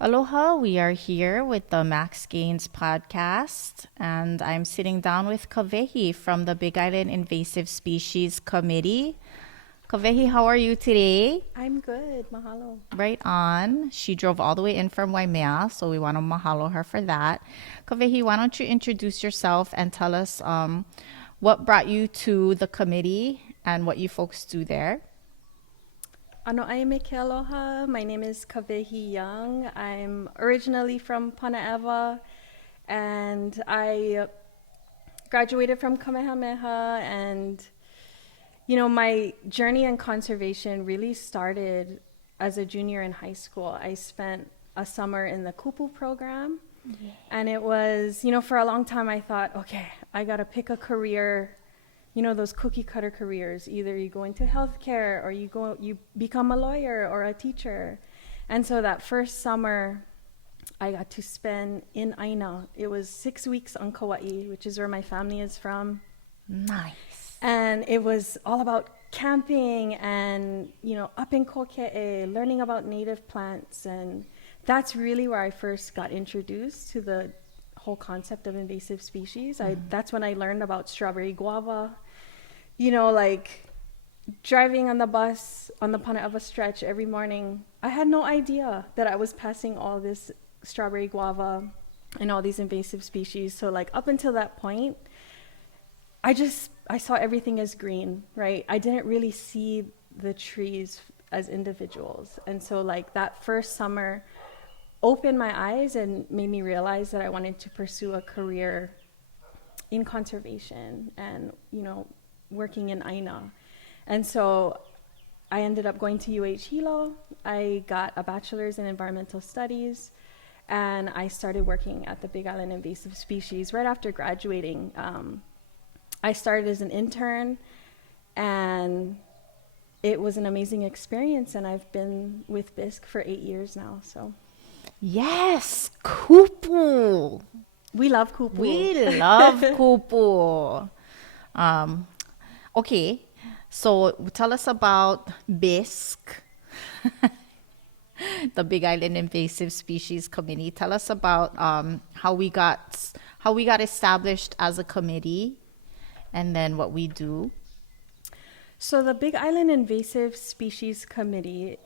Aloha, we are here with the Max Gaines podcast, and I'm sitting down with Kawehi from the Big Island Invasive Species Committee. Kawehi, how are you today? I'm good, mahalo. Right on. She drove all the way in from Waimea, so we want to mahalo her for that. Kawehi, why don't you introduce yourself and tell us what brought you to the committee and what you folks do there? Ano aime ke aloha. My name is Kawehi Young. I'm originally from Puna, and I graduated from Kamehameha. And my journey in conservation really started as a junior in high school. I spent a summer in the kupu program. Yeah. And it was, for a long time I thought, okay, I got to pick a career, those cookie cutter careers. Either you go into healthcare or you become a lawyer or a teacher. And so that first summer I got to spend in Aina. It was 6 weeks on Kauai, which is where my family is from. Nice. And it was all about camping and, up in Koke'e, learning about native plants. And that's really where I first got introduced to the whole concept of invasive species. That's when I learned about strawberry guava. Like driving on the bus on the Pana'ava stretch every morning, I had no idea that I was passing all this strawberry guava and all these invasive species. So like up until that point, I saw everything as green, right? I didn't really see the trees as individuals. And so like that first summer opened my eyes and made me realize that I wanted to pursue a career in conservation and, working in Aina. And so I ended up going to Hilo. I got a bachelor's in environmental studies, and I started working at the Big Island Invasive Species right after graduating. I started as an intern, and it was an amazing experience, and I've been with BIISC for 8 years now. So Yes, kupu. we love kupu. We love kupu. Okay, so tell us about BIISC, the Big Island Invasive Species Committee. Tell us about how we got established as a committee, and then what we do. So the Big Island Invasive Species Committee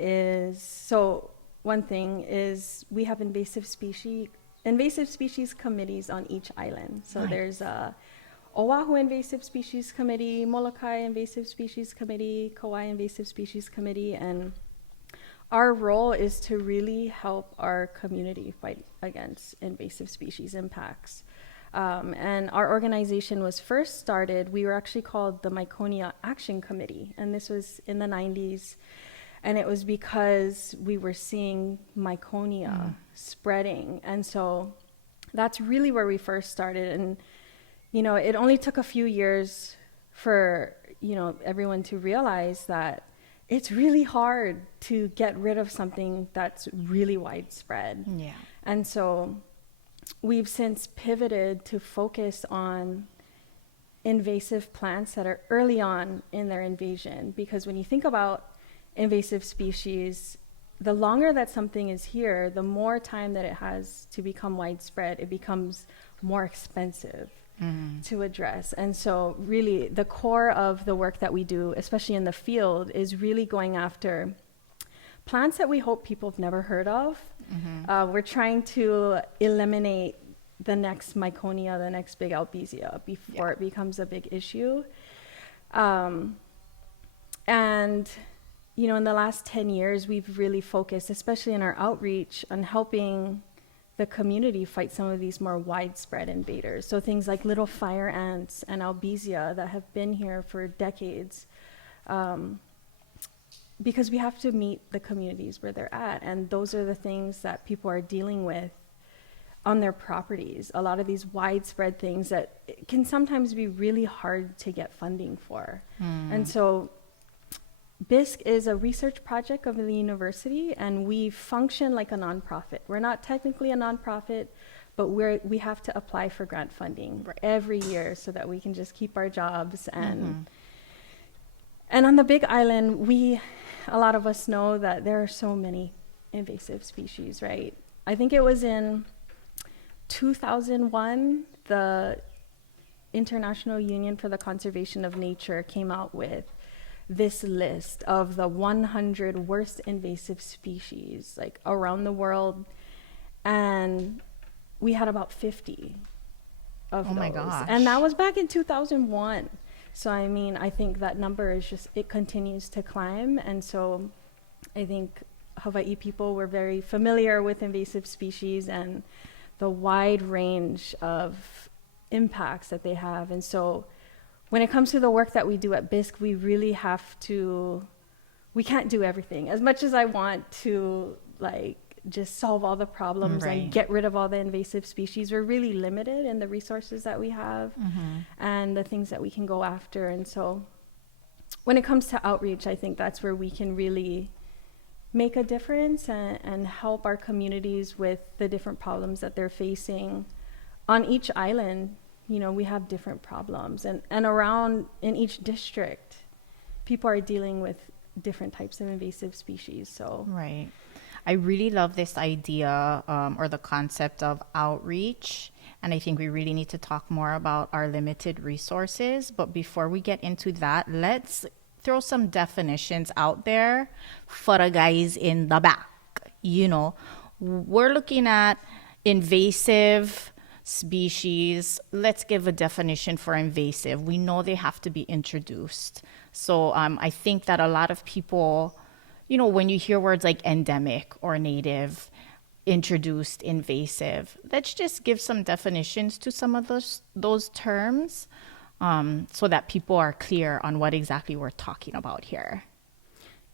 one thing is we have invasive species committees on each island. So there's a Oahu Invasive Species Committee, Molokai Invasive Species Committee, Kauai Invasive Species Committee, and our role is to really help our community fight against invasive species impacts. And our organization was first started, we were actually called the Myconia Action Committee, and this was in the 90s. And it was because we were seeing myconia spreading. And so that's really where we first started. And it only took a few years for, everyone to realize that it's really hard to get rid of something that's really widespread. Yeah. And so we've since pivoted to focus on invasive plants that are early on in their invasion. Because when you think about invasive species, the longer that something is here, the more time that it has to become widespread, it becomes more expensive to address. And so really the core of the work that we do, especially in the field, is really going after plants that we hope people have never heard of. We're trying to eliminate the next myconia, the next big albizia before it becomes a big issue. And in the last 10 years, we've really focused, especially in our outreach, on helping the community fight some of these more widespread invaders. So things like little fire ants and albizia that have been here for decades, because we have to meet the communities where they're at. And those are the things that people are dealing with on their properties. A lot of these widespread things that can sometimes be really hard to get funding for. And so BIISC is a research project of the university, and we function like a nonprofit. We're not technically a nonprofit, but we have to apply for grant funding every year so that we can just keep our jobs. And on the Big Island, a lot of us know that there are so many invasive species, right? I think it was in 2001, the International Union for the Conservation of Nature came out with this list of the 100 worst invasive species like around the world, and we had about 50 of those. Oh my gosh. And that was back in 2001. So I mean, I think that number is just, it continues to climb. And so I think Hawaii people were very familiar with invasive species and the wide range of impacts that they have. And so when it comes to the work that we do at BIISC, we really have to, we can't do everything. As much as I want to like just solve all the problems Right. and get rid of all the invasive species, we're really limited in the resources that we have and the things that we can go after. And so when it comes to outreach, I think that's where we can really make a difference and help our communities with the different problems that they're facing. On each island, you know, we have different problems, and around in each district, people are dealing with different types of invasive species. So Right. I really love this idea or the concept of outreach. And I think we really need to talk more about our limited resources. But before we get into that, let's throw some definitions out there for the guys in the back. You know, we're looking at invasive species. Let's give a definition for invasive. We know they have to be introduced. So I think that a lot of people, you know, when you hear words like endemic or native, introduced, invasive, let's just give some definitions to some of those terms so that people are clear on what exactly we're talking about here.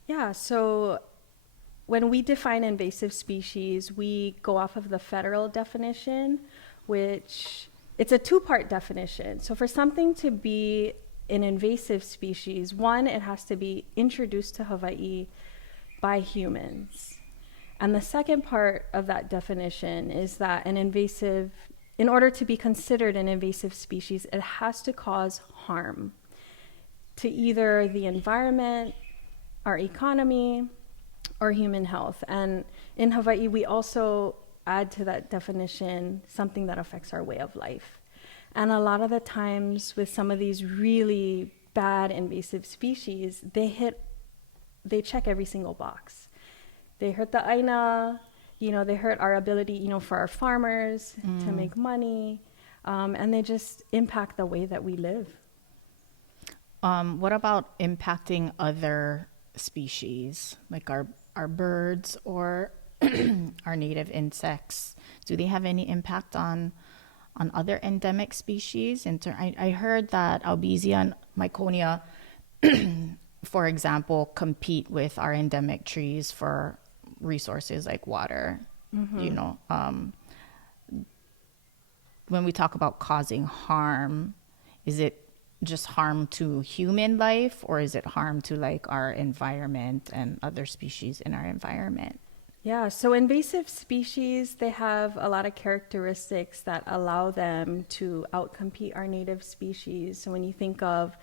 yeah, so when we define invasive species, we go off of the federal definition, which it's a two-part definition. So for something to be an invasive species, one, it has to be introduced to Hawaii by humans. And the second part of that definition is that an invasive, in order to be considered an invasive species, it has to cause harm to either the environment, our economy, or human health. And in Hawaii, we also add to that definition something that affects our way of life. And a lot of the times with some of these really bad invasive species, they check every single box. They hurt the aina, you know, they hurt our ability, you know, for our farmers to make money, and they just impact the way that we live. What about impacting other species, like our birds or our native insects? Do they have any impact on other endemic species? I heard that Albizia and Myconia, for example, compete with our endemic trees for resources like water. You know, when we talk about causing harm, is it just harm to human life, or is it harm to like our environment and other species in our environment? Yeah, so invasive species, they have a lot of characteristics that allow them to outcompete our native species. So when you think of,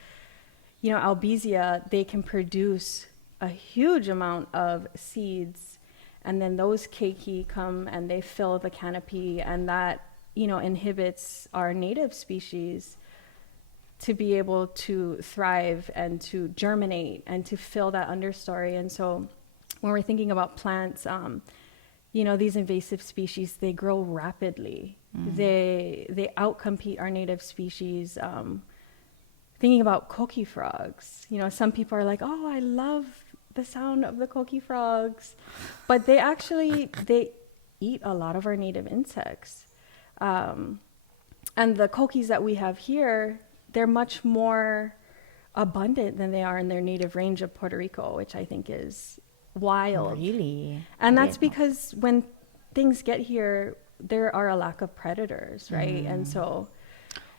you know, Albizia, they can produce a huge amount of seeds, and then those keiki come and they fill the canopy, and that, you know, inhibits our native species to be able to thrive and to germinate and to fill that understory. And so when we're thinking about plants, you know, these invasive species, they grow rapidly. They outcompete our native species. Thinking about coqui frogs, you know, some people are like, oh, I love the sound of the coqui frogs, but they eat a lot of our native insects. And the coquis that we have here, they're much more abundant than they are in their native range of Puerto Rico, which I think is wild. Really? And that's because when things get here, there are a lack of predators, right? And so,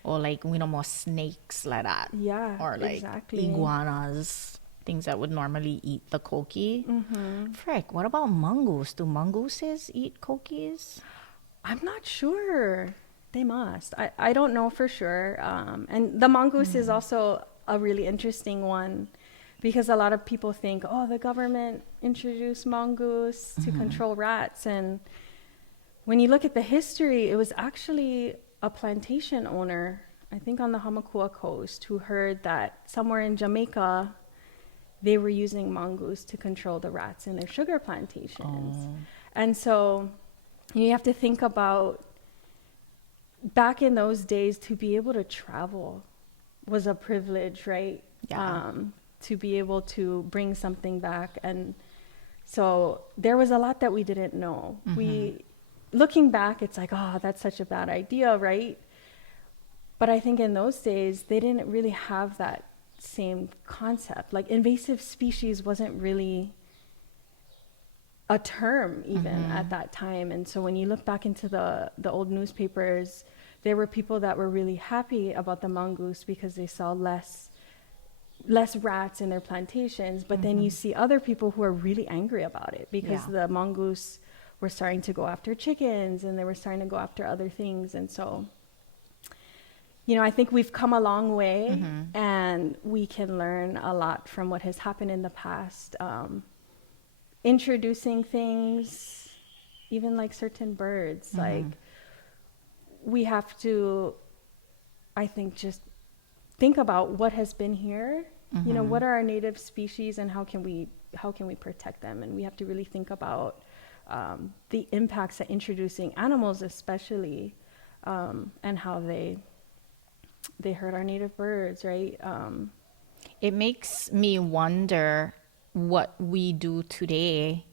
Or like, we know, more snakes like that. yeah, Or like exactly. iguanas, things that would normally eat the coqui. Frick, what about mongoose? Do mongooses eat coquis? I'm not sure. They must. I don't know for sure. And the mongoose is also a really interesting one, because a lot of people think, oh, the government introduced mongoose to control rats. And when you look at the history, it was actually a plantation owner, I think on the Hamakua coast, who heard that somewhere in Jamaica, they were using mongoose to control the rats in their sugar plantations. And so you have to think about back in those days, to be able to travel was a privilege, right? Yeah. To be able to bring something back. And so there was a lot that we didn't know. Looking back, it's like, oh, that's such a bad idea, right? But I think in those days, they didn't really have that same concept. Like invasive species wasn't really a term even at that time. And so when you look back into the old newspapers, there were people that were really happy about the mongoose because they saw less rats in their plantations. But then you see other people who are really angry about it because the mongoose were starting to go after chickens and they were starting to go after other things. And so, you know, I think we've come a long way and we can learn a lot from what has happened in the past. Introducing things, even like certain birds, like we have to, I think, just think about what has been here. You know, what are our native species and how can we protect them? And we have to really think about the impacts that introducing animals, especially, and how they hurt our native birds, right? It makes me wonder what we do today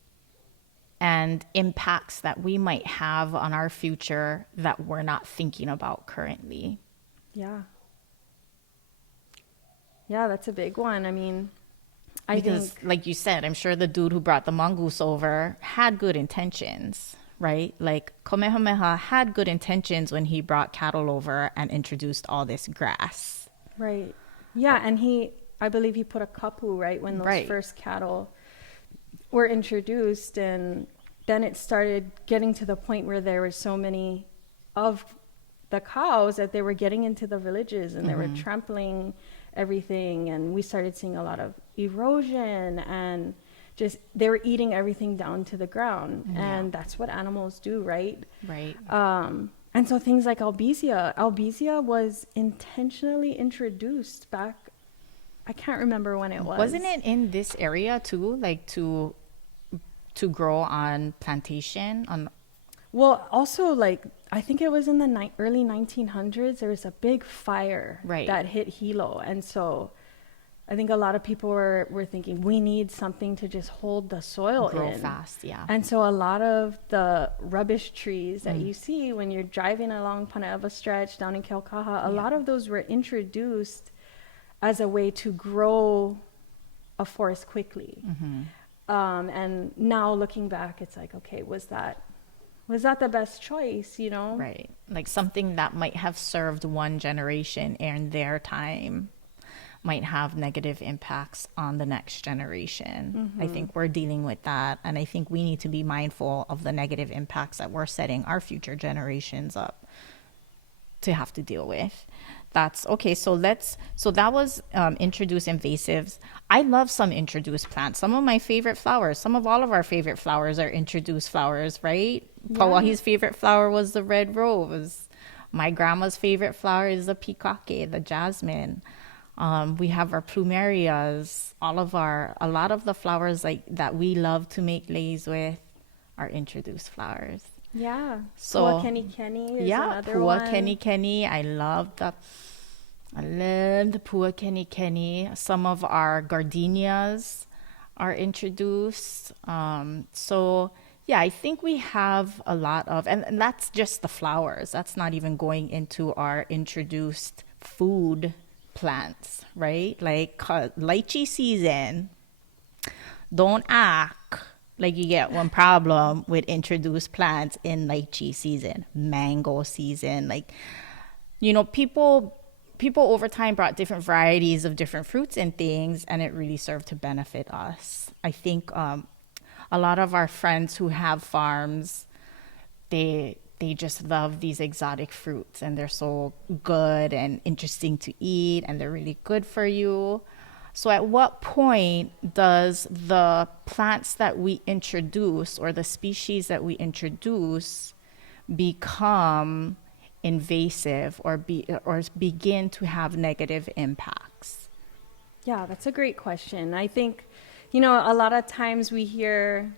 and impacts that we might have on our future that we're not thinking about currently. Yeah, that's a big one. I mean, Because, think, like you said, I'm sure the dude who brought the mongoose over had good intentions, right? Like Kamehameha had good intentions when he brought cattle over and introduced all this grass. right. Yeah, and I believe he put a kapu, right, when those first cattle were introduced, and then it started getting to the point where there were so many of the cows that they were getting into the villages and they were trampling everything, and we started seeing a lot of erosion and just they were eating everything down to the ground. And that's what animals do, right? And so things like albizia was intentionally introduced back, I can't remember when it was. Wasn't it in this area too, like to grow on plantation on? Well, also, like, I think it was in the early 1900s, there was a big fire that hit Hilo. And so I think a lot of people were thinking, we need something to just hold the soil Grow in. fast, yeah. And so a lot of the rubbish trees that you see when you're driving along Panaeva Stretch down in Keaukaha, a lot of those were introduced as a way to grow a forest quickly. And now looking back, it's like, okay, was that the best choice, you know? Right. Like something that might have served one generation in their time might have negative impacts on the next generation. I think we're dealing with that. And I think we need to be mindful of the negative impacts that we're setting our future generations up to have to deal with. That's okay. So that was introduced invasives. I love some introduced plants. Some of my favorite flowers, some of all of our favorite flowers are introduced flowers, right? Yeah. Kawehi's favorite flower was the red rose. My grandma's favorite flower is the pikake, the jasmine. We have our plumerias. A lot of the flowers like that we love to make leis with are introduced flowers. Yeah. So Pua Keni Keni is another Pua one. Keni Keni. I love the Pua Keni Keni. Some of our gardenias are introduced. So yeah, I think we have a lot of, and that's just the flowers. That's not even going into our introduced food plants, right? Like lychee season. Don't act like you get one problem with introduced plants in lychee season, mango season. Like, you know, people over time brought different varieties of different fruits and things, and it really served to benefit us. I think a lot of our friends who have farms, they just love these exotic fruits, and they're so good and interesting to eat, and they're really good for you. So at what point does the plants that we introduce or the species that we introduce become invasive or begin to have negative impacts? Yeah, that's a great question. I think, you know, a lot of times we hear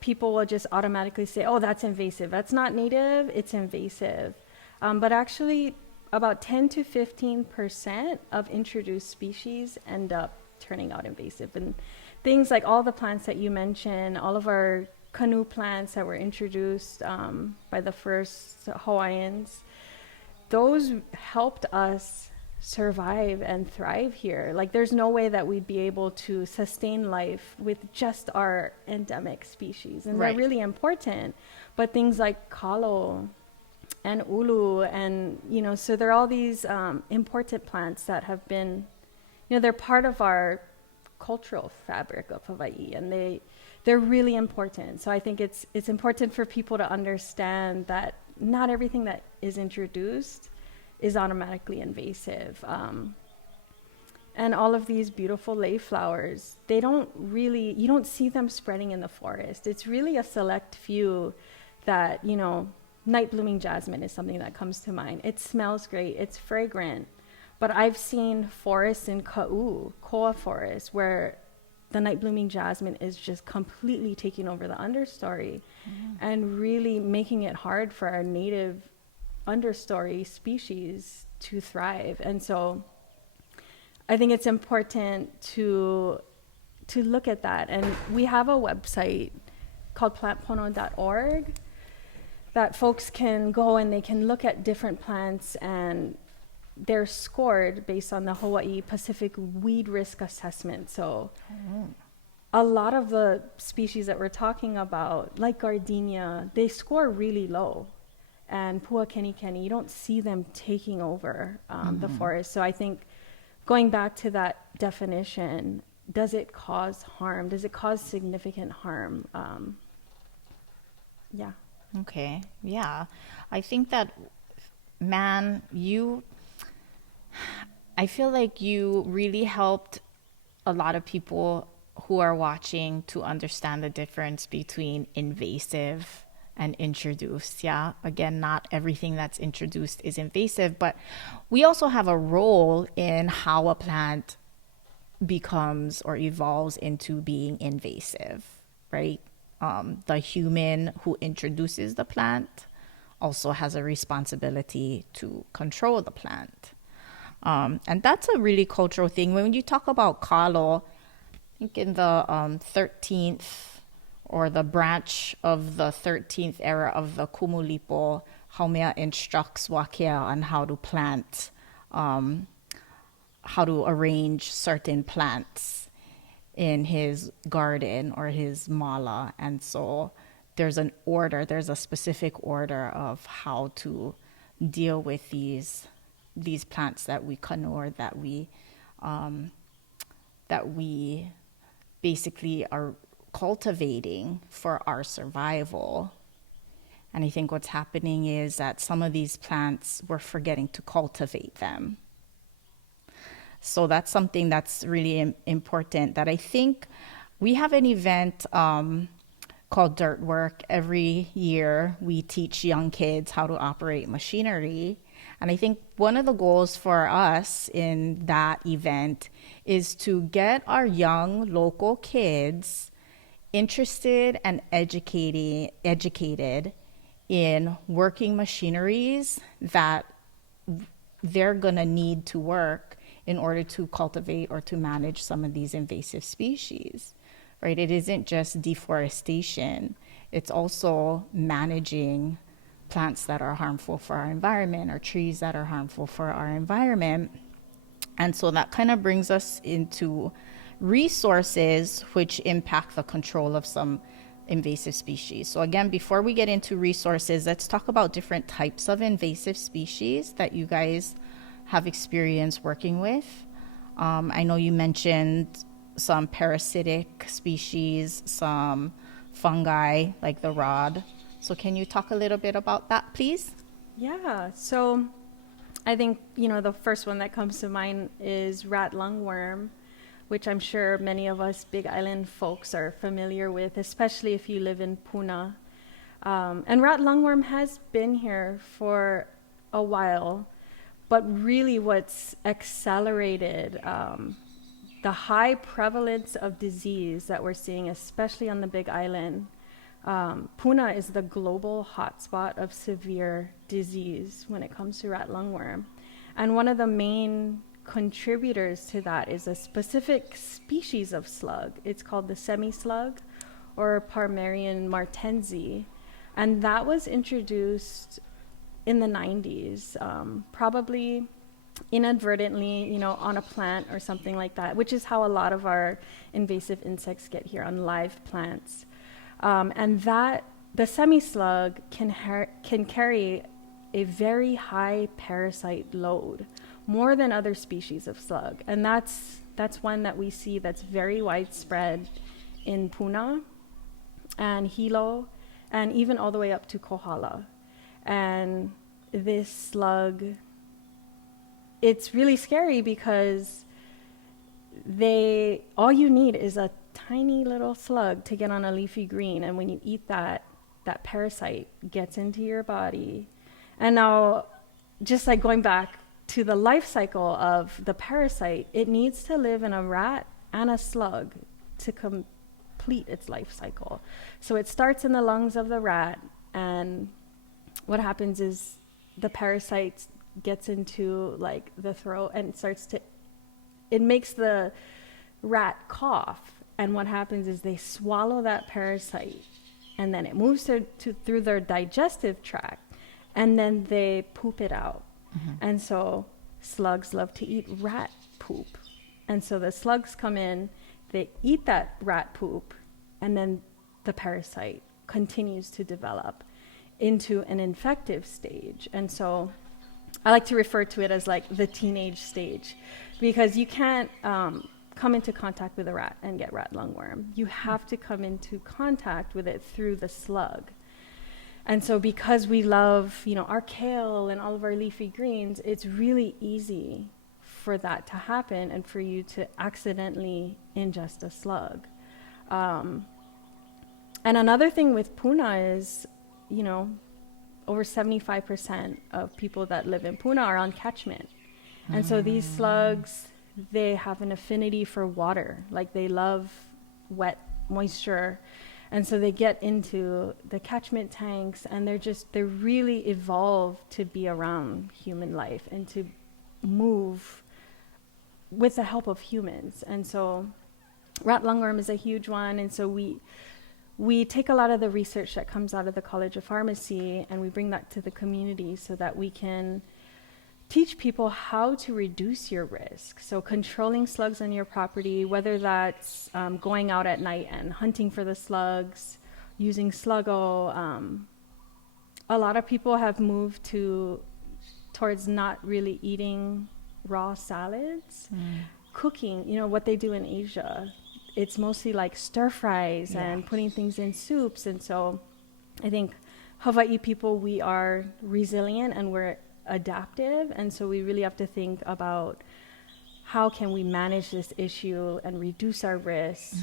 people will just automatically say, oh, that's invasive. That's not native, it's invasive. But actually, about 10 to 15% of introduced species end up turning out invasive. And things like all the plants that you mentioned, all of our canoe plants that were introduced by the first Hawaiians, those helped us survive and thrive here. Like, there's no way that we'd be able to sustain life with just our endemic species. And Right. they're really important. But things like kalo and ulu, and, you know, so there are all these important plants that have been, you know, they're part of our cultural fabric of Hawaii, and they're really important. So I think it's important for people to understand that not everything that is introduced is automatically invasive. And all of these beautiful lei flowers, you don't see them spreading in the forest. It's really a select few that, you know, night blooming jasmine is something that comes to mind. It smells great, it's fragrant. But I've seen forests in koa forest, where the night blooming jasmine is just completely taking over the understory and really making it hard for our native understory species to thrive. And so I think it's important to look at that. And we have a website called plantpono.org that folks can go and they can look at different plants, and they're scored based on the Hawaii Pacific Weed Risk Assessment. So a lot of the species that we're talking about, like gardenia, they score really low. And pua kenikeni, you don't see them taking over the forest. So I think going back to that definition, does it cause harm? Does it cause significant harm? Yeah. Okay, yeah. I think that, man, I feel like you really helped a lot of people who are watching to understand the difference between invasive and introduced. Yeah, again, not everything that's introduced is invasive, but we also have a role in how a plant becomes or evolves into being invasive, right? The human who introduces the plant also has a responsibility to control the plant. And that's a really cultural thing. When you talk about kalo, I think in the 13th or the branch of the 13th era of the Kumulipo, Haumea instructs Wakea on how to plant, how to arrange certain plants in his garden or his mala. And so there's a specific order of how to deal with these plants that we canoe, that we basically are cultivating for our survival. And I think what's happening is that some of these plants, we're forgetting to cultivate them. So that's something that's really important, that I think we have an event called Dirt Work. Every year we teach young kids how to operate machinery. And I think one of the goals for us in that event is to get our young local kids interested and educated in working machineries that they're going to need to work in order to cultivate or to manage some of these invasive species, right? It isn't just deforestation. It's also managing plants that are harmful for our environment or trees that are harmful for our environment. And so that kind of brings us into resources which impact the control of some invasive species. So again, before we get into resources, let's talk about different types of invasive species that you guys have experience working with. I know you mentioned some parasitic species, some fungi like the rod. So can you talk a little bit about that, please? Yeah, so I think, you know, the first one that comes to mind is Rat Lungworm, which I'm sure many of us Big Island folks are familiar with, especially if you live in Puna. And rat lungworm has been here for a while, but really what's accelerated the high prevalence of disease that we're seeing, especially on the Big Island. Puna is the global hotspot of severe disease when it comes to rat lungworm. And one of the main contributors to that is a specific species of slug. It's called the semi-slug, or Parmarian martensi. And that was introduced in the 90s, probably inadvertently, you know, on a plant or something like that, which is how a lot of our invasive insects get here, on live plants. And that the semi-slug can carry a very high parasite load, more than other species of slug. And that's one that we see that's very widespread in Puna and Hilo, and even all the way up to Kohala. And this slug, it's really scary because all you need is a tiny little slug to get on a leafy green, and when you eat that parasite gets into your body. And now, just like going back to the life cycle of the parasite, it needs to live in a rat and a slug to complete its life cycle. So it starts in the lungs of the rat, and what happens is the parasite gets into like the throat and it makes the rat cough. And what happens is they swallow that parasite, and then it moves through their digestive tract, and then they poop it out. Mm-hmm. And so slugs love to eat rat poop. And so the slugs come in, they eat that rat poop, and then the parasite continues to develop into an infective stage. And so I like to refer to it as like the teenage stage, because you can't come into contact with a rat and get rat lungworm. You have to come into contact with it through the slug. And so because we love, you know, our kale and all of our leafy greens, it's really easy for that to happen and for you to accidentally ingest a slug. And another thing with Puna is, you know, over 75% of people that live in Puna are on catchment. And so these slugs, they have an affinity for water. Like, they love wet moisture. And so they get into the catchment tanks, and they're really evolved to be around human life and to move with the help of humans. And so rat lungworm is a huge one. And so we take a lot of the research that comes out of the College of Pharmacy, and we bring that to the community so that we can teach people how to reduce your risk. So controlling slugs on your property, whether that's going out at night and hunting for the slugs, using Sluggo. A lot of people have moved towards not really eating raw salads. Cooking, you know, what they do in Asia, it's mostly like stir fries and putting things in soups. And so I think Hawaii people, we are resilient and we're adaptive. And so we really have to think about how can we manage this issue and reduce our risk.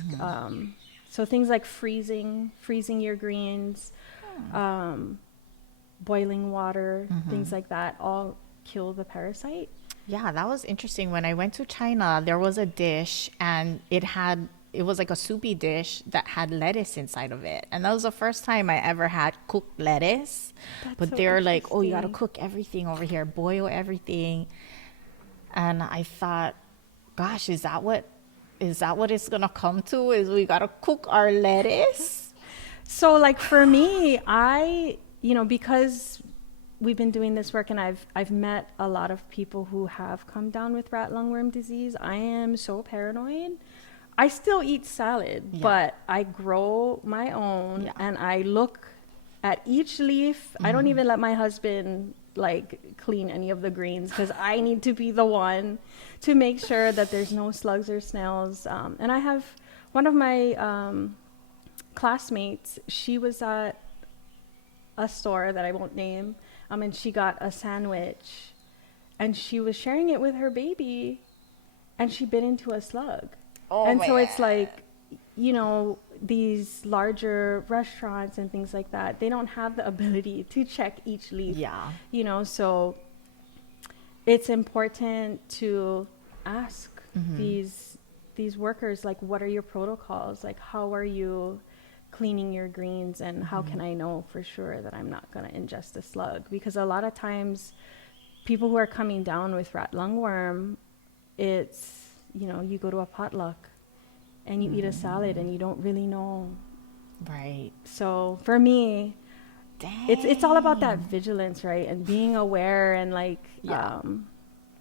So things like freezing your greens, boiling water, things like that all kill the parasite. Yeah, that was interesting. When I went to China, there was a dish, and it was like a soupy dish that had lettuce inside of it. And that was the first time I ever had cooked lettuce. But so they're like, oh, you got to cook everything over here, boil everything. And I thought, gosh, is that what it's going to come to? Is we got to cook our lettuce? So like for me, because we've been doing this work, and I've met a lot of people who have come down with rat lungworm disease, I am so paranoid. I still eat salad, but I grow my own, and I look at each leaf. I don't even let my husband like clean any of the greens, because I need to be the one to make sure that there's no slugs or snails. And I have one of my classmates, she was at a store that I won't name, and she got a sandwich, and she was sharing it with her baby, and she bit into a slug. Oh, and so it's like, these larger restaurants and things like that, they don't have the ability to check each leaf. Yeah. You know, so it's important to ask these workers, like, what are your protocols? Like, how are you cleaning your greens, and how can I know for sure that I'm not going to ingest a slug? Because a lot of times people who are coming down with rat lungworm, it's, you know, you go to a potluck and you eat a salad and you don't really know. Right. So for me, Dang. it's all about that vigilance, right? And being aware, and like, Yeah.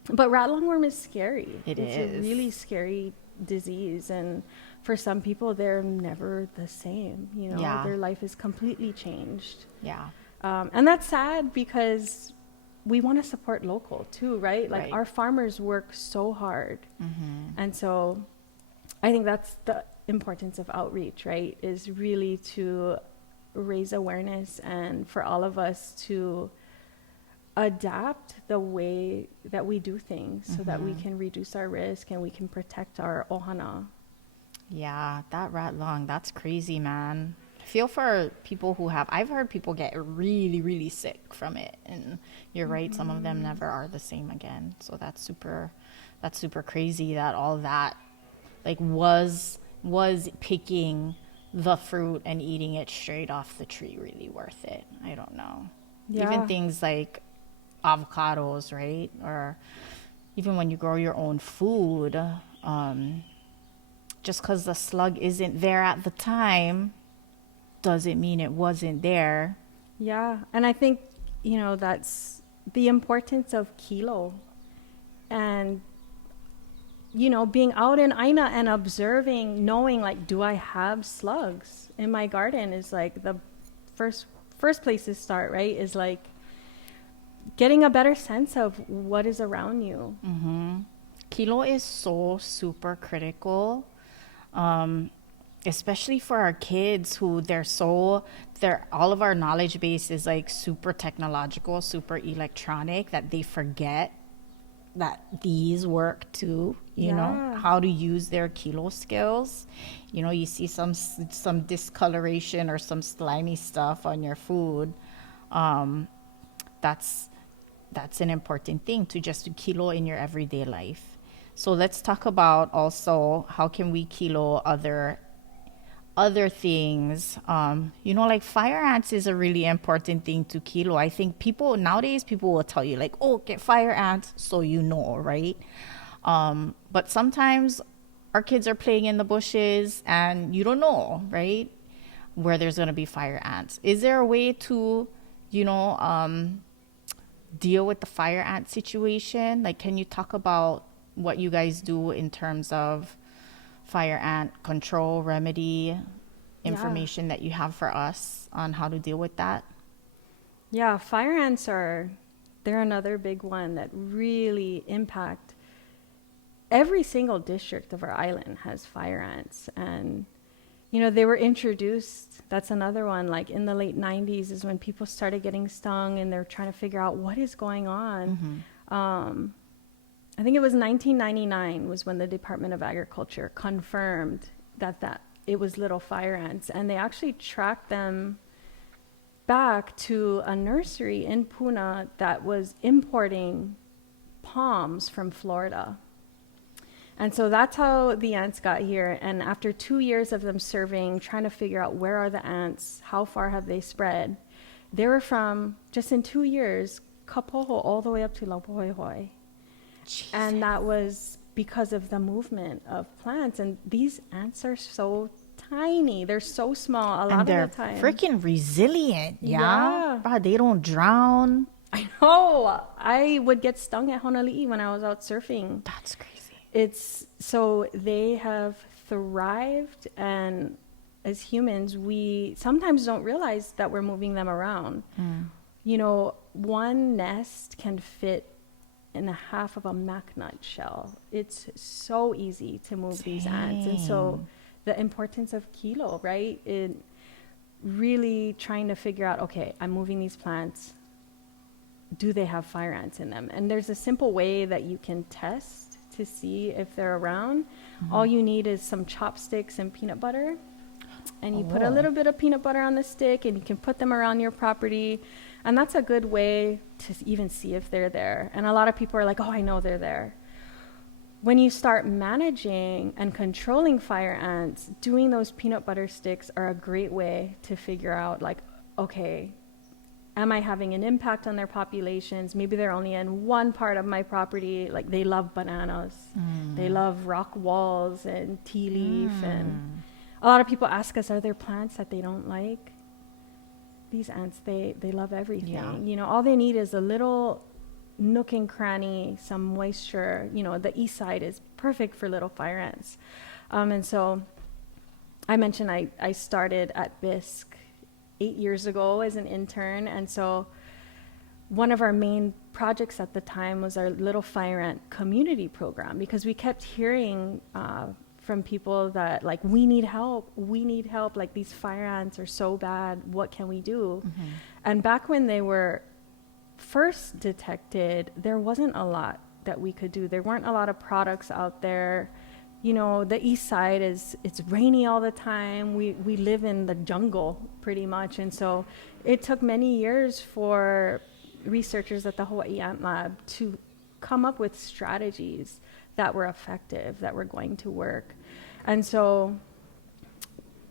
but rat lungworm is scary. It's a really scary disease, and for some people, they're never the same. You know, Yeah. their life is completely changed. Yeah. And that's sad, because we want to support local too, right? Like, Right. our farmers work so hard. And so I think that's the importance of outreach, right? Is really to raise awareness, and for all of us to adapt the way that we do things, so that we can reduce our risk and we can protect our ohana. Yeah, that rat lung, that's crazy, man. I feel for people who have, I've heard people get really, really sick from it. And you're right, some of them never are the same again. So that's super crazy that all that, like, was picking the fruit and eating it straight off the tree really worth it? I don't know. Yeah. Even things like avocados, right? Or even when you grow your own food, just because the slug isn't there at the time doesn't mean it wasn't there. Yeah. And I think, you know, that's the importance of kilo, and, you know, being out in Aina and observing, knowing, like, do I have slugs in my garden, is like the first place to start, right? Is like getting a better sense of what is around you. Kilo is so super critical, especially for our kids, who all of our knowledge base is like super technological, super electronic, that they forget that these work too, you know, how to use their kilo skills. You know, you see some discoloration or some slimy stuff on your food. That's an important thing to just kilo in your everyday life. So let's talk about also how can we kilo other things. You know, like fire ants is a really important thing to kilo. I think nowadays people will tell you, like, oh, get fire ants, so you know, right? But sometimes our kids are playing in the bushes and you don't know, right, where there's going to be fire ants. Is there a way to, you know, deal with the fire ant situation? Like, can you talk about what you guys do in terms of fire ant control, remedy, information that you have for us on how to deal with that? Yeah, fire ants they're another big one that really impact every single district of our island. Has fire ants. And, you know, they were introduced, that's another one, like in the late 90s is when people started getting stung, and they're trying to figure out what is going on. I think it was 1999 was when the Department of Agriculture confirmed that it was little fire ants, and they actually tracked them back to a nursery in Puna that was importing palms from Florida. And so that's how the ants got here. And after 2 years of them serving, trying to figure out where are the ants, how far have they spread, they were from, just in 2 years, Kapoho all the way up to Laupohoihoi. And that was because of the movement of plants. And these ants are so tiny. They're so small a lot of the time. And they're freaking resilient, yeah? Bro, they don't drown. I know. I would get stung at Honolulu when I was out surfing. That's crazy. So they have thrived, and as humans, we sometimes don't realize that we're moving them around. You know, one nest can fit in a half of a macnut shell. It's so easy to move these ants. And so the importance of kilo, right? In really trying to figure out, okay, I'm moving these plants. Do they have fire ants in them? And there's a simple way that you can test to see if they're around. All you need is some chopsticks and peanut butter. and you put a little bit of peanut butter on the stick, and you can put them around your property. And that's a good way to even see if they're there. And a lot of people are like, oh, I know they're there. When you start managing and controlling fire ants, doing those peanut butter sticks are a great way to figure out, like, okay, am I having an impact on their populations? Maybe they're only in one part of my property. Like, they love bananas. They love rock walls and tea leaf. And a lot of people ask us, are there plants that they don't like? These ants, they love everything. Yeah. You know, all they need is a little nook and cranny, some moisture. You know, the east side is perfect for little fire ants. And so I mentioned I started at BIISC 8 years ago as an intern. And so one of our main projects at the time was our Little Fire Ant community program, because we kept hearing from people that, like, we need help, like, these fire ants are so bad, what can we do? And back when they were first detected, there wasn't a lot that we could do. There weren't a lot of products out there. You know, the east side it's rainy all the time. We live in the jungle pretty much. And so it took many years for researchers at the Hawaii Ant Lab to come up with strategies that were effective, that were going to work. And so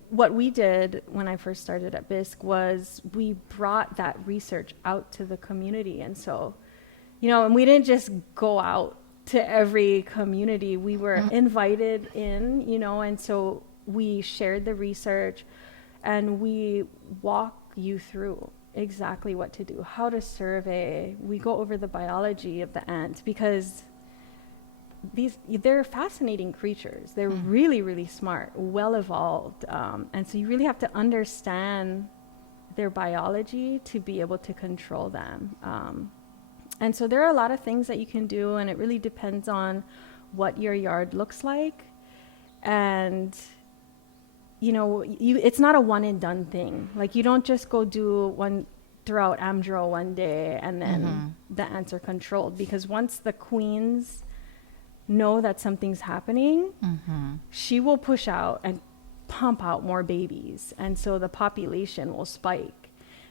what we did when I first started at BIISC was we brought that research out to the community. And so, you know, and we didn't just go out to every community. We were invited in, you know, and so we shared the research and we walk you through exactly what to do, how to survey. We go over the biology of the ant, because they're fascinating creatures. They're really, really smart, well evolved. And so you really have to understand their biology to be able to control them. And so there are a lot of things that you can do, and it really depends on what your yard looks like. And, you know, it's not a one and done thing. Like, you don't just go do throw out Amdro one day and then the ants are controlled, because once the queens know that something's happening, she will push out and pump out more babies. And so the population will spike.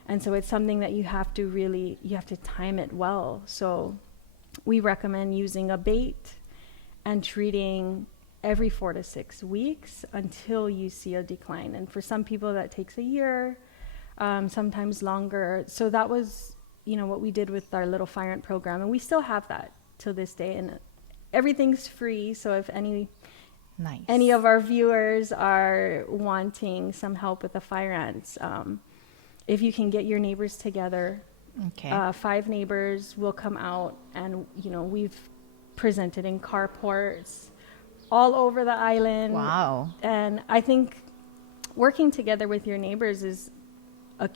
And so it's something that you have to time it well. So we recommend using a bait and treating every 4 to 6 weeks until you see a decline. And for some people that takes a year, sometimes longer. So that was, you know, what we did with our Little Fire Ant program. And we still have that till this day. And everything's free. So if any of our viewers are wanting some help with the fire ants, if you can get your neighbors together, 5 neighbors will come out, and, you know, we've presented in carports all over the island. Wow. And I think working together with your neighbors is a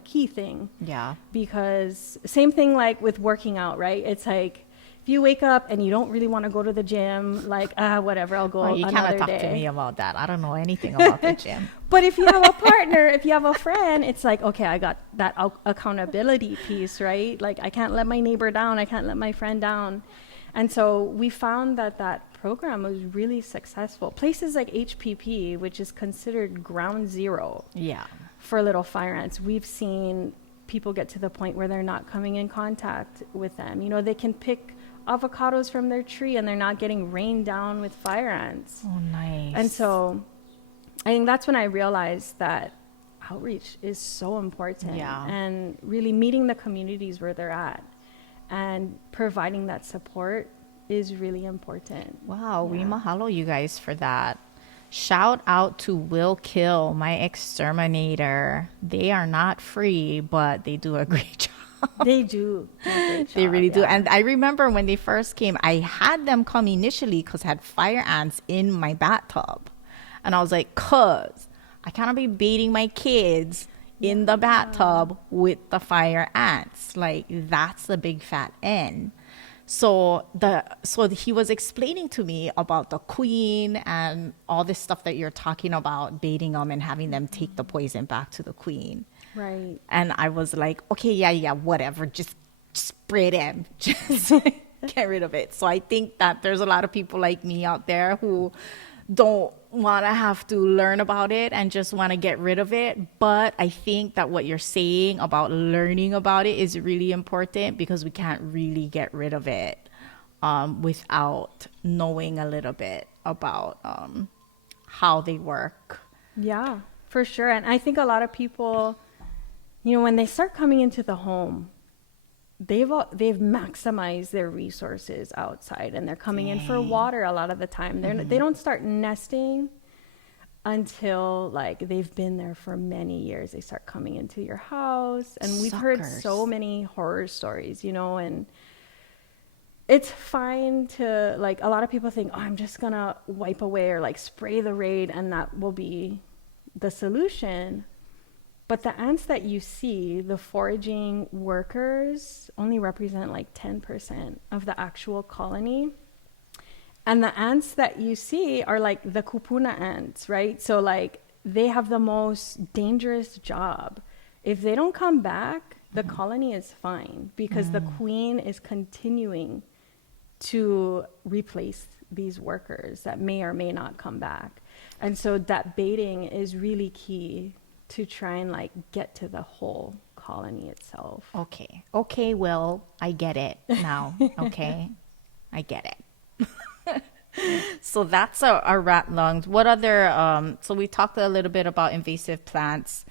key thing. Yeah. Because same thing like with working out, right? It's like, if you wake up and you don't really want to go to the gym, like, whatever, I'll go another day. You cannot talk to me about that. I don't know anything about the gym. But if you have a partner, if you have a friend, it's like, okay, I got that accountability piece, right? Like, I can't let my neighbor down. I can't let my friend down. And so we found that program was really successful. Places like HPP, which is considered ground zero for little fire ants, we've seen people get to the point where they're not coming in contact with them. You know, they can pick avocados from their tree and they're not getting rained down with fire ants. Oh, nice. And so I think that's when I realized that outreach is so important. And really meeting the communities where they're at and providing that support is really important. Wow, we mahalo you guys for that. Shout out to Will Kill, my exterminator. They are not free, but they do a great job. They do. They really do. And I remember when they first came, I had them come initially because I had fire ants in my bathtub. And I was like, cuz I cannot be baiting my kids in the bathtub with the fire ants. Like, that's the big fat N. So he was explaining to me about the queen and all this stuff that you're talking about, baiting them and having them take the poison back to the queen. Right. And I was like, okay, yeah, whatever. Just spray them. Just get rid of it. So I think that there's a lot of people like me out there who don't want to have to learn about it and just want to get rid of it. But I think that what you're saying about learning about it is really important, because we can't really get rid of it without knowing a little bit about how they work. Yeah, for sure. And I think a lot of people, when they start coming into the home, they've maximized their resources outside, and they're coming in for water a lot of the time. They don't start nesting until like they've been there for many years. They start coming into your house, and we've heard so many horror stories, and it's fine to, like, a lot of people think, oh, I'm just gonna wipe away or like spray the raid and that will be the solution. But the ants that you see, the foraging workers, only represent like 10% of the actual colony. And the ants that you see are like the kupuna ants, right? So like they have the most dangerous job. If they don't come back, the colony is fine, because the queen is continuing to replace these workers that may or may not come back. And so that baiting is really key to try and like get to the whole colony itself. Okay, well, I get it now. Okay, I get it. So that's our rat lungs. What other, so we talked a little bit about invasive plants.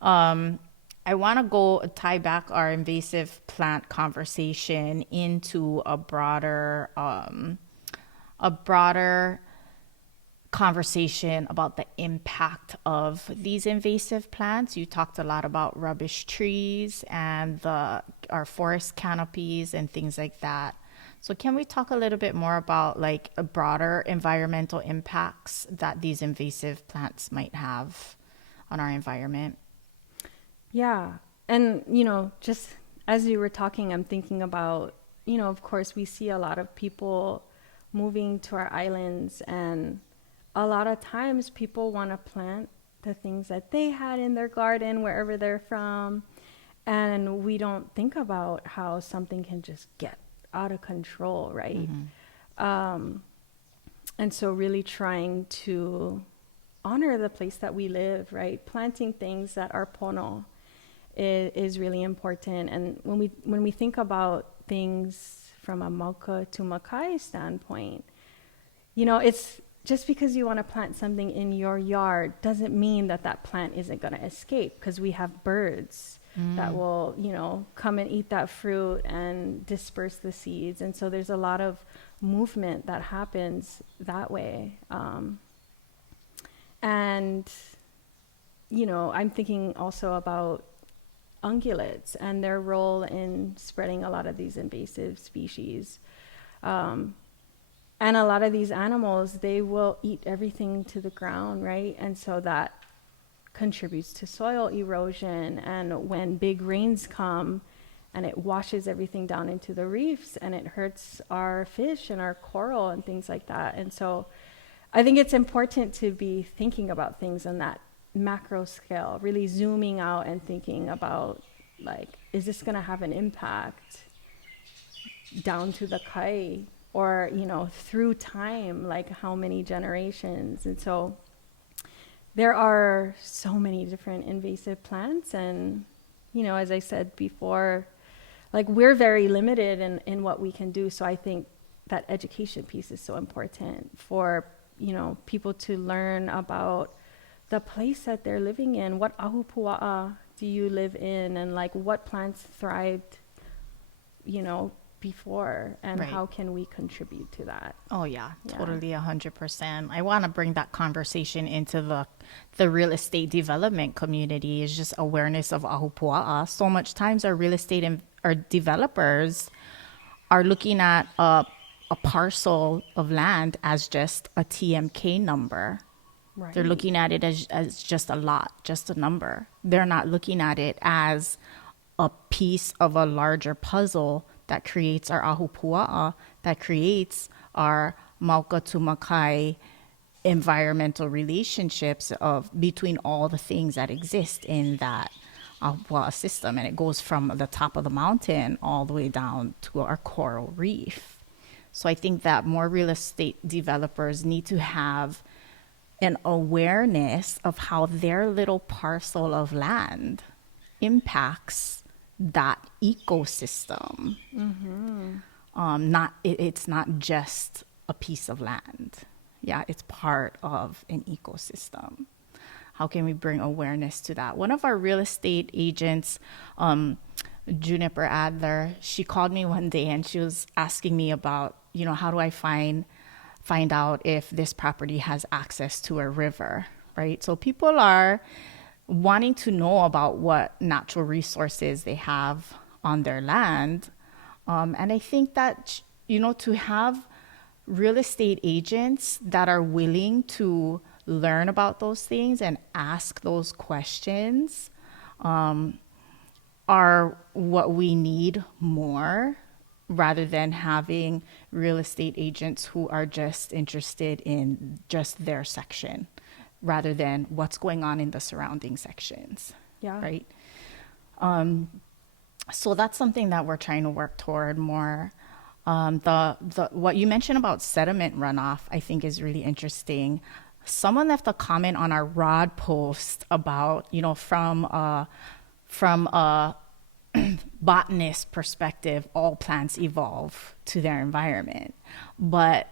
I want to go tie back our invasive plant conversation into a broader conversation about the impact of these invasive plants. You talked a lot about rubbish trees and our forest canopies and things like that. So can we talk a little bit more about like a broader environmental impacts that these invasive plants might have on our environment? Yeah. And, just as you were talking, I'm thinking about, of course, we see a lot of people moving to our islands, and a lot of times people want to plant the things that they had in their garden, wherever they're from. And we don't think about how something can just get out of control, right? And so really trying to honor the place that we live, right? Planting things that are pono is really important. And when we think about things from a Mauka to Makai standpoint, it's just because you want to plant something in your yard doesn't mean that plant isn't going to escape, because we have birds that will, come and eat that fruit and disperse the seeds. And so there's a lot of movement that happens that way. And, I'm thinking also about ungulates and their role in spreading a lot of these invasive species. And a lot of these animals, they will eat everything to the ground, right? And so that contributes to soil erosion. And when big rains come and it washes everything down into the reefs, and it hurts our fish and our coral and things like that. And so I think it's important to be thinking about things on that macro scale, really zooming out and thinking about, like, is this going to have an impact down to the kai, or through time, like how many generations? And so there are so many different invasive plants, and as I said before, like, we're very limited in what we can do. So I think that education piece is so important for people to learn about the place that they're living in. What ahupua'a do you live in, and like what plants thrived, before, and how can we contribute to that? Oh yeah, totally, 100%. I want to bring that conversation into the real estate development community. Is just awareness of ahupua'a. So much times our real estate our developers are looking at a parcel of land as just a TMK number. Right. They're looking at it as just a lot, just a number. They're not looking at it as a piece of a larger puzzle that creates our ahupua'a, that creates our Mauka to Makai environmental relationships between all the things that exist in that ahupua'a system. And it goes from the top of the mountain all the way down to our coral reef. So I think that more real estate developers need to have an awareness of how their little parcel of land impacts that ecosystem. It's not just a piece of land. Yeah, it's part of an ecosystem. How can we bring awareness to that? One of our real estate agents, Juniper Adler, she called me one day and she was asking me about, how do I find out if this property has access to a river, right? So people are wanting to know about what natural resources they have on their land. And I think that, to have real estate agents that are willing to learn about those things and ask those questions are what we need more, rather than having real estate agents who are just interested in just their section, rather than what's going on in the surrounding sections. Yeah. Right. So that's something that we're trying to work toward more. What you mentioned about sediment runoff, I think is really interesting. Someone left a comment on our ROD post about, from a botanist perspective, all plants evolve to their environment. But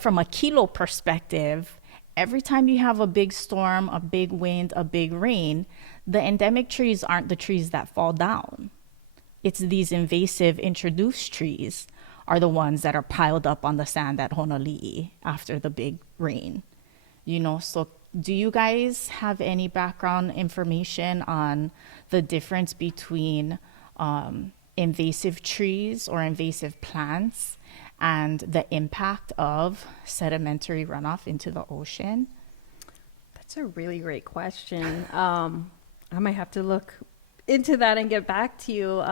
from a kilo perspective, every time you have a big storm, a big wind, a big rain, the endemic trees aren't the trees that fall down. It's these invasive introduced trees are the ones that are piled up on the sand at Honolulu after the big rain. So do you guys have any background information on the difference between invasive trees or invasive plants and the impact of sedimentary runoff into the ocean? That's a really great question. I might have to look into that and get back to you.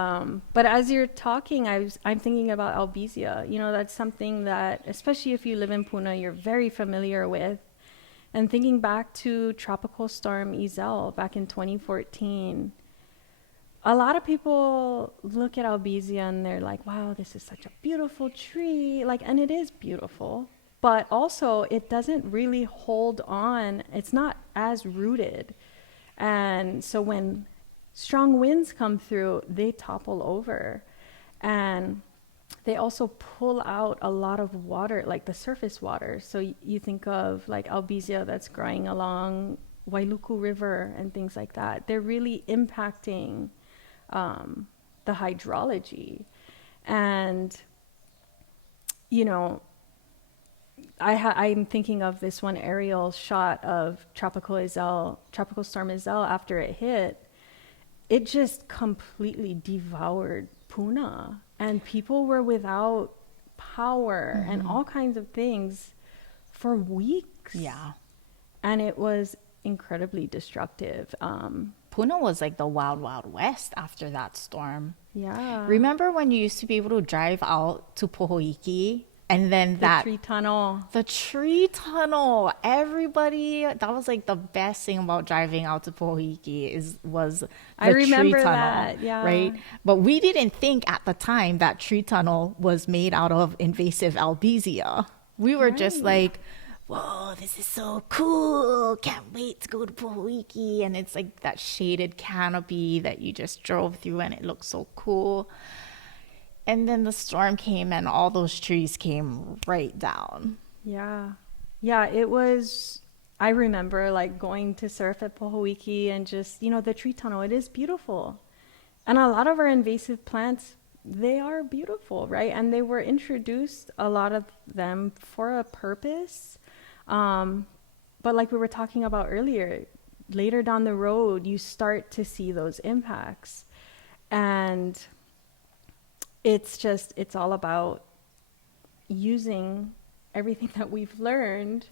But as you're talking, I'm thinking about Albizia. That's something that, especially if you live in Puna, you're very familiar with. And thinking back to Tropical Storm Isel back in 2014, a lot of people look at Albizia and they're like, wow, this is such a beautiful tree. And it is beautiful, but also it doesn't really hold on. It's not as rooted. And so when strong winds come through, they topple over. And they also pull out a lot of water, like the surface water. So you think of Albizia that's growing along Wailuku River and things like that. They're really impacting the hydrology. And, I'm thinking of this one aerial shot of Tropical Storm Isel after it hit. It just completely devoured Puna, and people were without power and all kinds of things for weeks. Yeah. And it was incredibly destructive. Puna was like the wild, wild west after that storm. Yeah. Remember when you used to be able to drive out to Pohoiki and then The tree tunnel. The tree tunnel. Everybody, that was like the best thing about driving out to Pohoiki was the I remember tree tunnel. that, yeah. Right? But we didn't think at the time that tree tunnel was made out of invasive albizia. We were just like, whoa, this is so cool. Can't wait to go to Pohoiki. And it's like that shaded canopy that you just drove through and it looks so cool. And then the storm came and all those trees came right down. Yeah. Yeah, it was, I remember going to surf at Pohoiki and just, the tree tunnel, it is beautiful. And a lot of our invasive plants, they are beautiful, right? And they were introduced, a lot of them, for a purpose. But like we were talking about earlier, later down the road, you start to see those impacts. And it's all about using everything that we've learned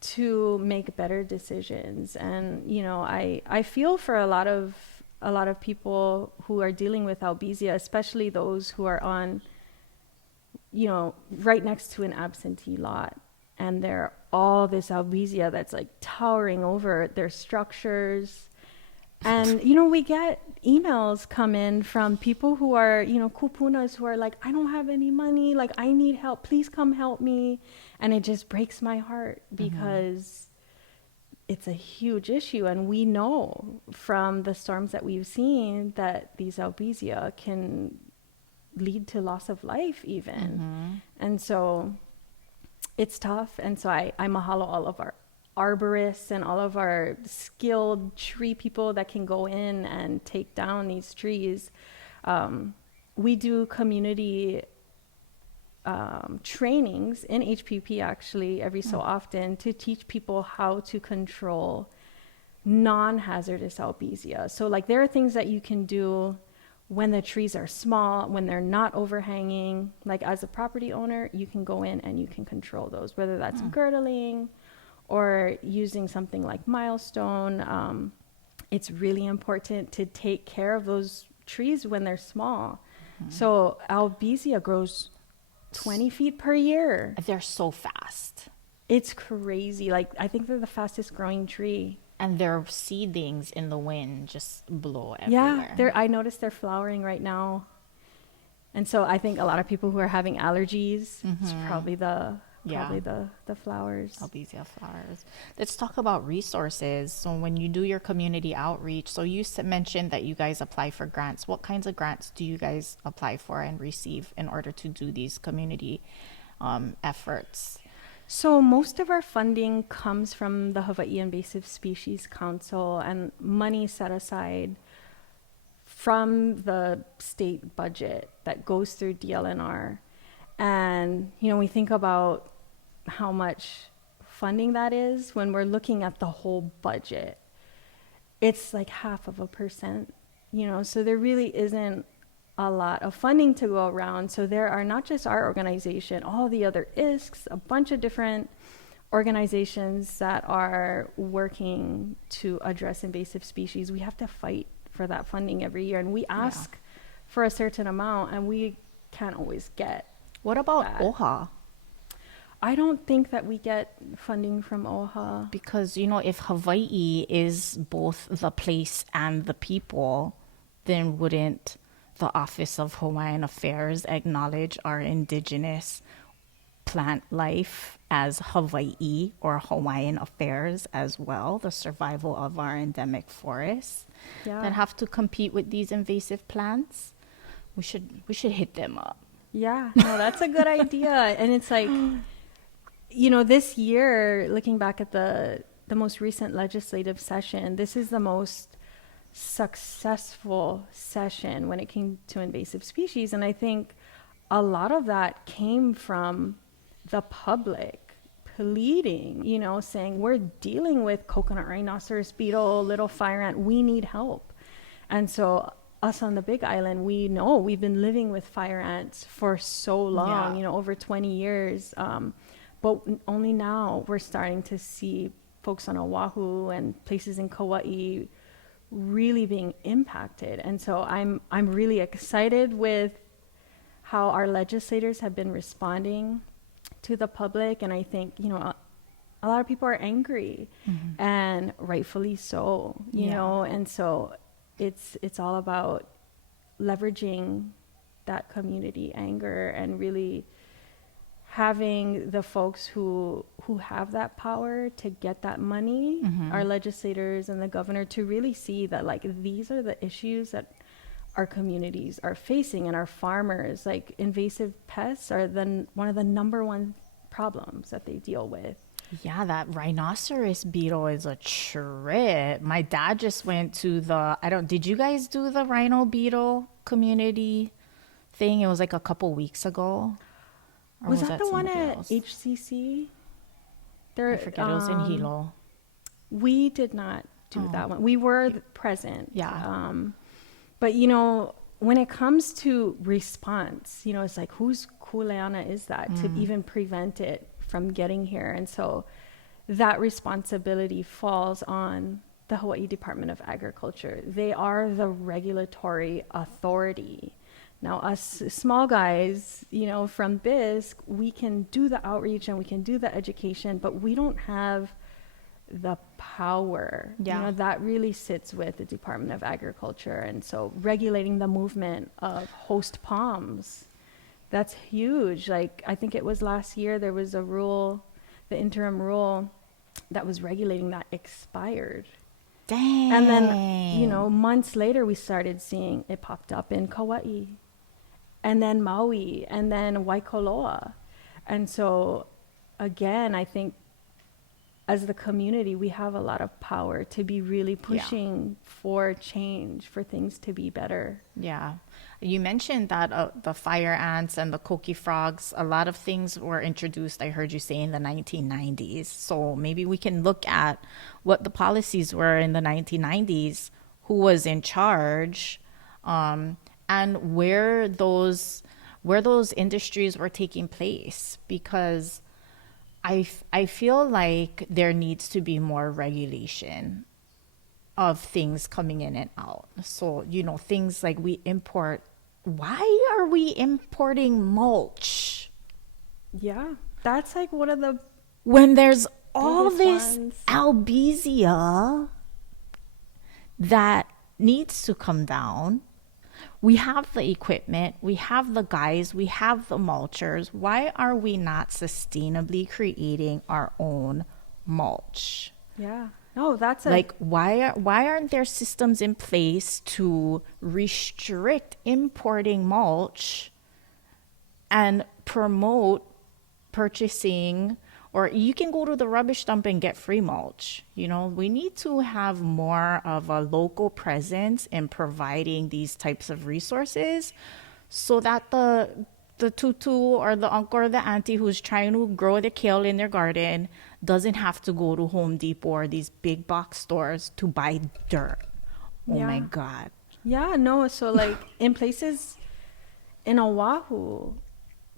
to make better decisions. And, I feel for a lot of people who are dealing with albizia, especially those who are on, right next to an absentee lot. And they're all this albizia that's towering over their structures. And, we get emails come in from people who are, kupunas who are like, I don't have any money. Like, I need help. Please come help me. And it just breaks my heart because it's a huge issue. And we know from the storms that we've seen that these albizia can lead to loss of life even. And so it's tough. And so I mahalo all of our arborists and all of our skilled tree people that can go in and take down these trees. We do community trainings in HPP actually every so often to teach people how to control non-hazardous albizia. So like there are things that you can do when the trees are small, when they're not overhanging. Like as a property owner, you can go in and you can control those, whether that's girdling or using something like milestone. It's really important to take care of those trees when they're small. So albizia grows 20 feet per year. They're so fast. It's crazy. Like I think they're the fastest growing tree. And their seedlings in the wind just blow everywhere. Yeah, I noticed they're flowering right now. And so I think a lot of people who are having allergies, it's probably the flowers. Albizia flowers. Let's talk about resources. So when you do your community outreach, so you mentioned that you guys apply for grants. What kinds of grants do you guys apply for and receive in order to do these community efforts? So most of our funding comes from the Hawaii Invasive Species Council and money set aside from the state budget that goes through DLNR. And, we think about how much funding that is when we're looking at the whole budget. It's like 0.5%, so there really isn't a lot of funding to go around. So there are not just our organization, all the other ISCs, a bunch of different organizations that are working to address invasive species. We have to fight for that funding every year, and we ask for a certain amount, and we can't always get. What about that. OHA? I don't think that we get funding from OHA. Because, if Hawaii is both the place and the people, then wouldn't the Office of Hawaiian Affairs acknowledge our indigenous plant life as Hawaii or Hawaiian affairs as well, the survival of our endemic forests that have to compete with these invasive plants? We should hit them up. Yeah, no, that's a good idea. And it's like, this year, looking back at the most recent legislative session, this is the most successful session when it came to invasive species. And I think a lot of that came from the public pleading, saying we're dealing with coconut rhinoceros beetle, little fire ant, we need help. And so us on the Big Island, we know we've been living with fire ants for so long, over 20 years. But only now we're starting to see folks on Oahu and places in Kauai really being impacted. And so I'm really excited with how our legislators have been responding to the public. And I think, a lot of people are angry and rightfully so, you know, and so it's all about leveraging that community anger and really having the folks who have that power to get that money, our legislators and the governor, to really see that like these are the issues that our communities are facing, and our farmers, like invasive pests are one of the number one problems that they deal with. Yeah, that rhinoceros beetle is a trip. My dad just went to did you guys do the rhino beetle community thing? It was like a couple weeks ago. Or was that the one at else? HCC? I forget, it was in Hilo. We did not do that one. We were present. Yeah. But, when it comes to response, it's like, whose kuleana is that to even prevent it from getting here? And so that responsibility falls on the Hawaii Department of Agriculture. They are the regulatory authority. Now, us small guys, from BIISC, we can do the outreach and we can do the education, but we don't have the power, that really sits with the Department of Agriculture. And so regulating the movement of host palms, that's huge. Like, I think it was last year, there was a rule, the interim rule that was regulating that expired. Dang. And then, months later, we started seeing it popped up in Kauai, and then Maui, and then Waikoloa. And so, again, I think as the community, we have a lot of power to be really pushing for change, for things to be better. Yeah. You mentioned that the fire ants and the coqui frogs, a lot of things were introduced, I heard you say, in the 1990s. So maybe we can look at what the policies were in the 1990s, who was in charge, and where those industries were taking place. Because I feel like there needs to be more regulation of things coming in and out. So, things like we import. Why are we importing mulch? Yeah, that's like one of the when there's all this ones. albizia that needs to come down. We have the equipment, we have the guys, we have the mulchers. Why are we not sustainably creating our own mulch? Yeah. No, that's why aren't there systems in place to restrict importing mulch and promote purchasing? Or you can go to the rubbish dump and get free mulch. We need to have more of a local presence in providing these types of resources so that the tutu or the uncle or the auntie who's trying to grow the kale in their garden doesn't have to go to Home Depot or these big box stores to buy dirt. Oh my God. Yeah, no. So like in places in Oahu,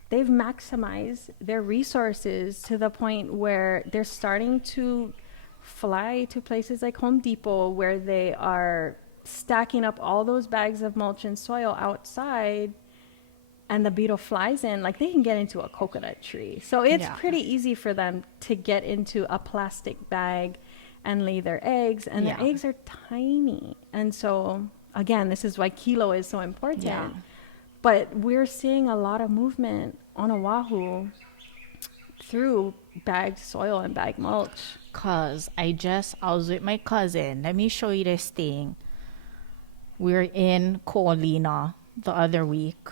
they've maximized their resources to the point where they're starting to fly to places like Home Depot, where they are stacking up all those bags of mulch and soil outside, and the beetle flies in. Like, they can get into a coconut tree. So it's pretty easy for them to get into a plastic bag and lay their eggs, and their eggs are tiny. And so, again, this is why kilo is so important. Yeah. But we're seeing a lot of movement on Oahu through bagged soil and bagged mulch. Cause I was with my cousin. Let me show you this thing. We're in Ko'olina the other week.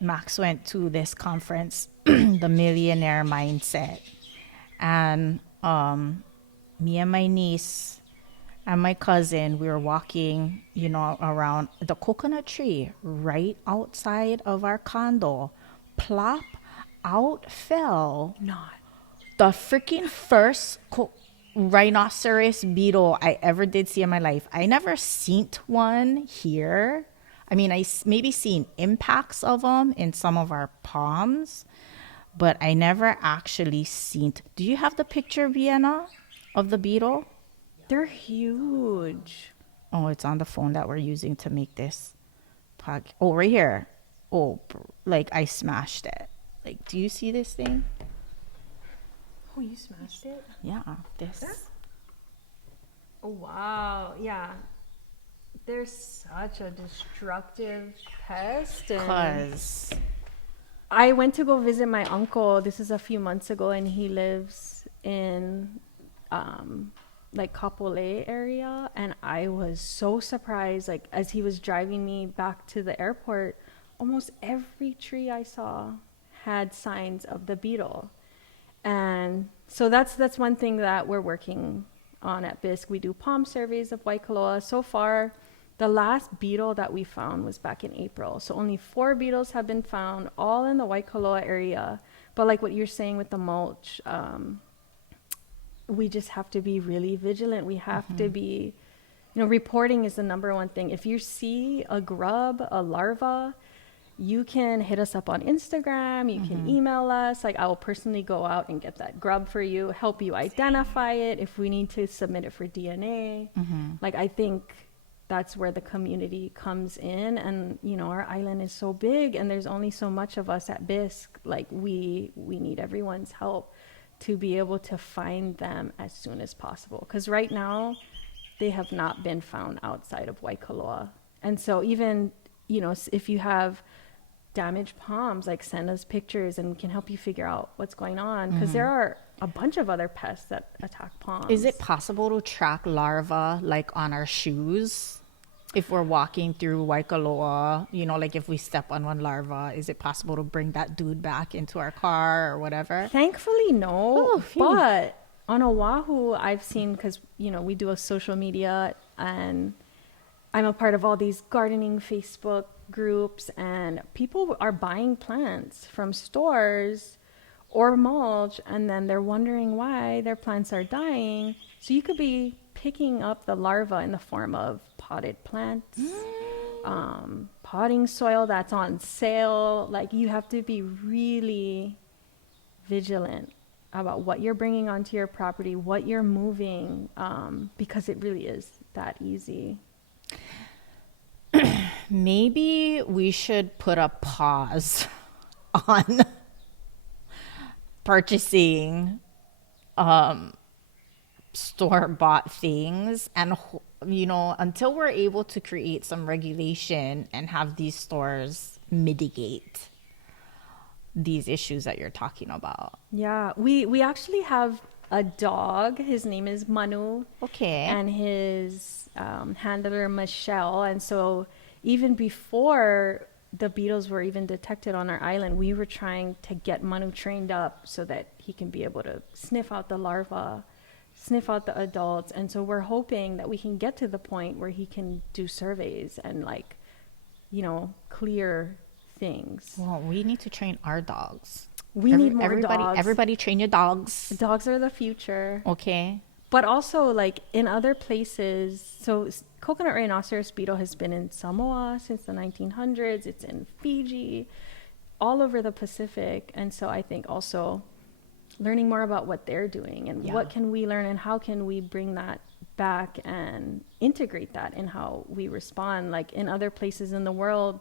Max went to this conference, the Millionaire Mindset. And me and my niece and my cousin, we were walking, around the coconut tree right outside of our condo. Plop, out fell the freaking first rhinoceros beetle I ever did see in my life. I never seen one here. I mean, I maybe seen impacts of them in some of our palms, but I never actually seen. Do you have the picture, Vienna, of the beetle? They're huge. Oh, it's on the phone that we're using to make this podcast. Oh, right here. Oh, like I smashed it. Like, do you see this thing? Oh, you smashed it? Yeah, this. Oh, wow. Yeah. They're such a destructive pest. Because I went to go visit my uncle. This is a few months ago, and he lives in like Kapolei area, and I was so surprised. Like, as he was driving me back to the airport, almost every tree I saw had signs of the beetle. And so that's one thing that we're working on at BIISC. We do palm surveys of Waikoloa. So far, the last beetle that we found was back in April. So only 4 beetles have been found, all in the Waikoloa area. But like what you're saying with the mulch, we just have to be really vigilant. We have to be, reporting is the number one thing. If you see a grub, a larva, you can hit us up on Instagram. You can email us. Like, I will personally go out and get that grub for you, help you identify it if we need to submit it for DNA. Like, I think that's where the community comes in. And, our island is so big, and there's only so much of us at BIISC. Like, we need everyone's help to be able to find them as soon as possible. Because right now, they have not been found outside of Waikoloa. And so even, you know, if you have damaged palms, like send us pictures and we can help you figure out what's going on. Because there are a bunch of other pests that attack palms. Is it possible to track larvae like on our shoes? If we're walking through Waikoloa, you know, like if we step on one larva, is it possible to bring that dude back into our car or whatever? Thankfully, no. Oh, phew. But on Oahu, I've seen, because, you know, we do a social media and I'm a part of all these gardening Facebook groups, and people are buying plants from stores or mulch, and then they're wondering why their plants are dying. So you could be picking up the larva in the form of potted plants, potting soil that's on sale. Like, you have to be really vigilant about what you're bringing onto your property, what you're moving, because it really is that easy. Maybe we should put a pause on purchasing store-bought things, and you know, until we're able to create some regulation and have these stores mitigate these issues that you're talking about. Yeah, we actually have a dog. His name is Manu. Okay. And his handler Michelle. And so even before the beetles were even detected on our island, we were trying to get Manu trained up so that he can be able to sniff out the larva, sniff out the adults. And so we're hoping that we can get to the point where he can do surveys and, like, you know, clear things. Well, we need to train our dogs. We need more dogs. Everybody train your dogs. Dogs are the future. Okay. But also, like, in other places, so Coconut Rhinoceros Beetle has been in Samoa since the 1900s. It's in Fiji, all over the Pacific. And so I think also learning more about what they're doing and what can we learn and how can we bring that back and integrate that in how we respond. Like, in other places in the world,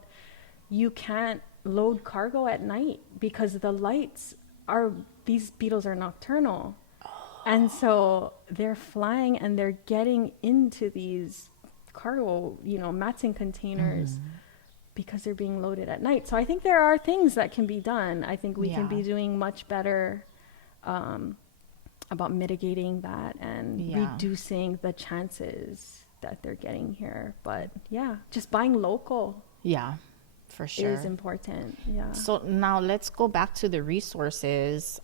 you can't load cargo at night because the lights are, these beetles are nocturnal. And so they're flying and they're getting into these cargo, you know, Matson containers because they're being loaded at night. So I think there are things that can be done. I think we can be doing much better about mitigating that and reducing the chances that they're getting here. But yeah, just buying local. Yeah, for sure. Is important. Yeah. So now let's go back to the resources.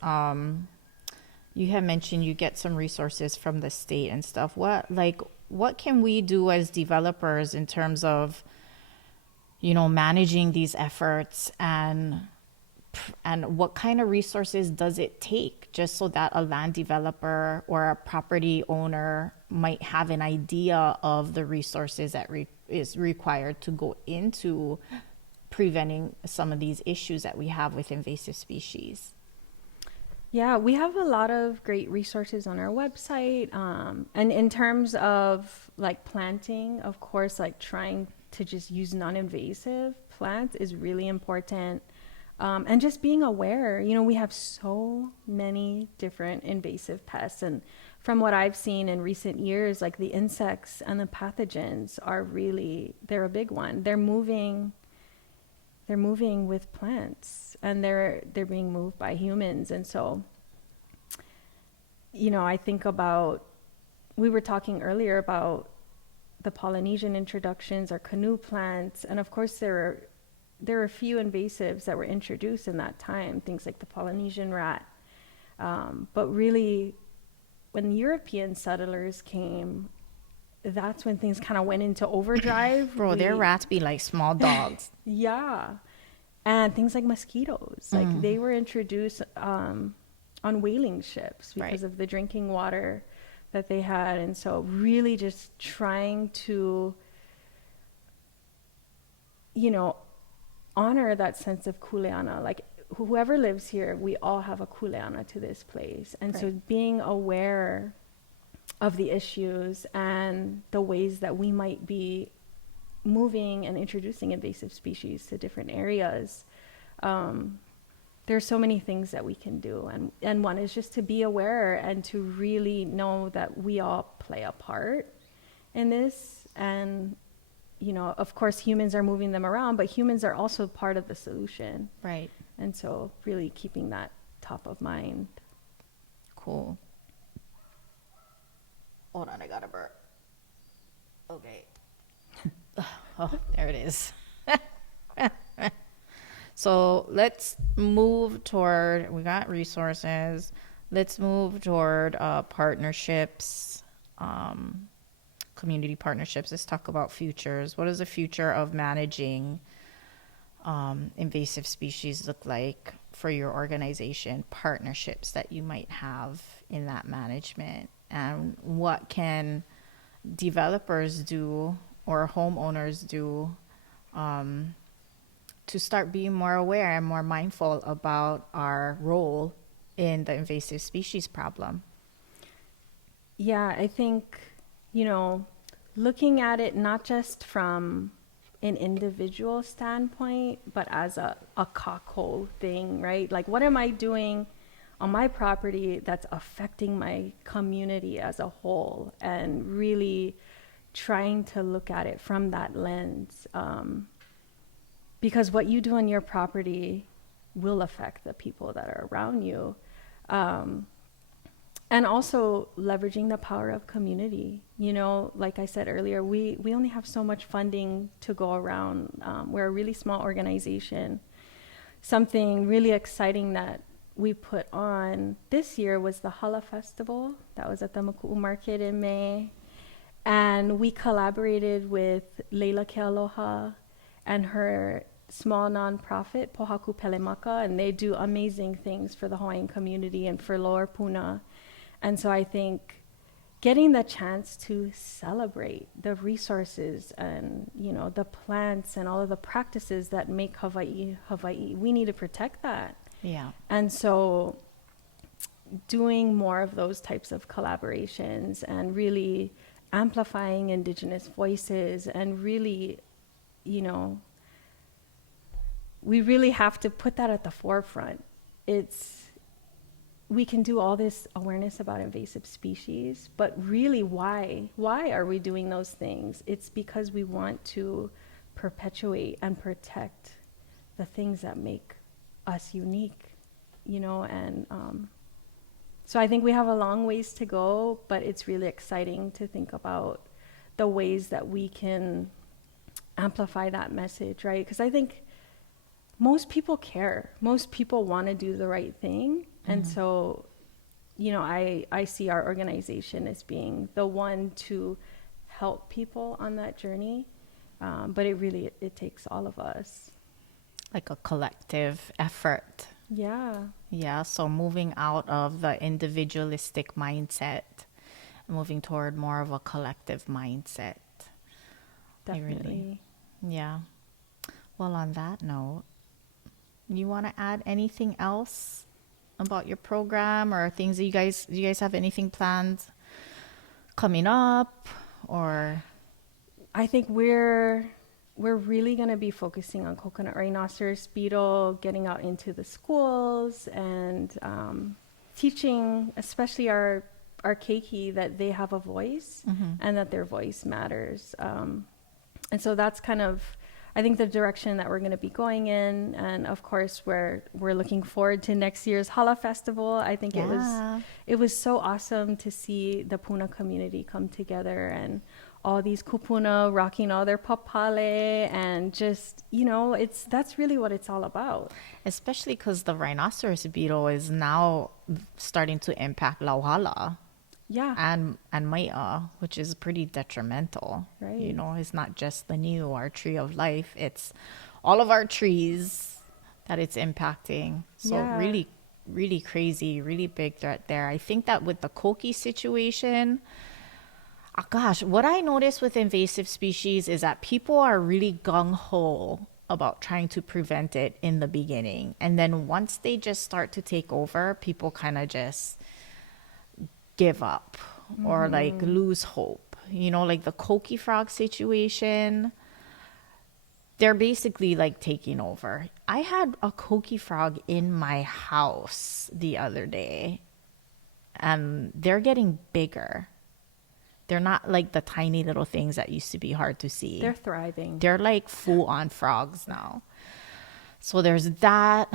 You have mentioned you get some resources from the state and stuff. What can we do as developers in terms of, you know, managing these efforts, and what kind of resources does it take just so that a land developer or a property owner might have an idea of the resources that is required to go into preventing some of these issues that we have with invasive species? Yeah, we have a lot of great resources on our website. And in terms of, like, planting, of course, like, trying to just use non-invasive plants is really important. And just being aware, you know, we have so many different invasive pests. And from what I've seen in recent years, like, the insects and the pathogens are really, they're a big one. They're moving with plants, and they're being moved by humans. And so, you know, I think about, we were talking earlier about the Polynesian introductions or canoe plants, and of course there are a few invasives that were introduced in that time, things like the Polynesian rat. But really, when European settlers came, that's when things kind of went into overdrive. Bro, their rats be like small dogs. Yeah. And things like mosquitoes, like, they were introduced on whaling ships because of the drinking water that they had. And so really just trying to, you know, honor that sense of kuleana. Like, whoever lives here, we all have a kuleana to this place. And so being aware of the issues and the ways that we might be moving and introducing invasive species to different areas there's so many things that we can do. And one is just to be aware and to really know that we all play a part in this. And, you know, of course, humans are moving them around, but humans are also part of the solution. Right. And so really keeping that top of mind. Cool. Hold on, I got a burp. Okay. Oh, there it is. So let's move toward, we got resources. Let's move toward partnerships, community partnerships. Let's talk about futures. What does the future of managing invasive species look like for your organization? Partnerships that you might have in that management, and what can developers do or homeowners do to start being more aware and more mindful about our role in the invasive species problem? Yeah, I think, you know, looking at it not just from an individual standpoint, but as a kako thing, right? Like, what am I doing on my property that's affecting my community as a whole? And really trying to look at it from that lens. Because what you do on your property will affect the people that are around you. And also leveraging the power of community. You know, like I said earlier, we only have so much funding to go around. We're a really small organization. Something really exciting that we put on this year was the Hula Festival. That was at the Maku'u Market in May. And we collaborated with Leila Kealoha and her small nonprofit, Pohaku Pelemaka, and they do amazing things for the Hawaiian community and for Lower Puna. And so I think getting the chance to celebrate the resources and, you know, the plants and all of the practices that make Hawaii, we need to protect that. Yeah. And so doing more of those types of collaborations and really amplifying Indigenous voices and really, you know, we really have to put that at the forefront. We can do all this awareness about invasive species, but really why are we doing those things? It's because we want to perpetuate and protect the things that make us unique, you know, and so I think we have a long ways to go, but it's really exciting to think about the ways that we can amplify that message, right? Because I think most people care. Most people want to do the right thing. And so, you know, I see our organization as being the one to help people on that journey. But it takes all of us. Like a collective effort. Yeah. Yeah, so moving out of the individualistic mindset, moving toward more of a collective mindset. Definitely. Yeah. Well, on that note, you want to add anything else about your program or things that do you guys have anything planned coming up? Or I think we're really going to be focusing on Coconut Rhinoceros Beetle, getting out into the schools and teaching, especially our keiki, that they have a voice and that their voice matters. And so that's kind of, I think, the direction that we're going to be going in. And of course, we're looking forward to next year's Hala Festival. I think it was so awesome to see the Puna community come together and all these kupuna rocking all their papale, and just, you know, that's really what it's all about. especially because the rhinoceros beetle is now starting to impact lauhala Yeah. and maia, which is pretty detrimental. Right. You know, it's not just the new, our tree of life, it's all of our trees that it's impacting. So Yeah. really, really crazy, really big threat there. I think that with the koki situation, gosh, what I notice with invasive species is that people are really gung-ho about trying to prevent it in the beginning. And then once they just start to take over, people kind of just give up or like lose hope. You know, like the coqui frog situation, they're basically like taking over. I had a coqui frog in my house the other day, and they're getting bigger. They're not like the tiny little things that used to be hard to see. They're thriving. They're like full on frogs now. So there's that.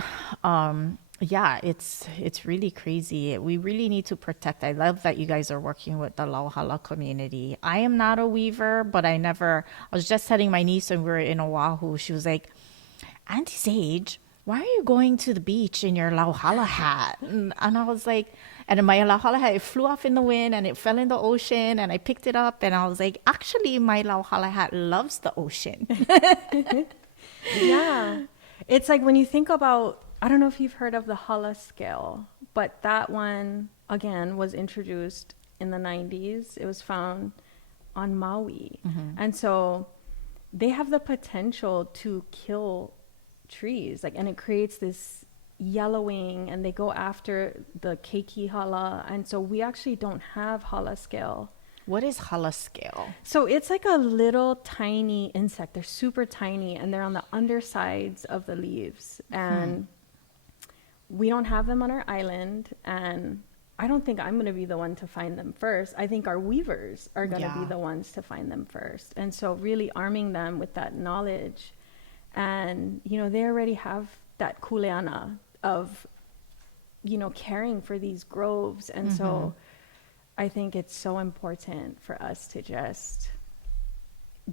Yeah, it's really crazy. We really need to protect. I love that you guys are working with the Lauhala community. I am not a weaver, but I was just telling my niece when we were in Oahu, she was like, Auntie Sage, why are you going to the beach in your Lauhala hat? And I was like, and my Lauhala hat, it flew off in the wind and it fell in the ocean, and I picked it up and I was like, actually, my Lauhala hat loves the ocean. Yeah. It's like when you think about, I don't know if you've heard of the hula scale, but that one, again, was introduced in the 90s. It was found on Maui. And so they have the potential to kill trees, like, and it creates this yellowing, and they go after the keiki hala. And so we actually don't have hula scale. What is hula scale? So it's like a little tiny insect. They're super tiny, and they're on the undersides of the leaves. And we don't have them on our island. And I don't think I'm going to be the one to find them first. I think our weavers are going to be the ones to find them first. And so really arming them with that knowledge. And, you know, they already have that kuleana of, you know, caring for these groves. And so I think it's so important for us to just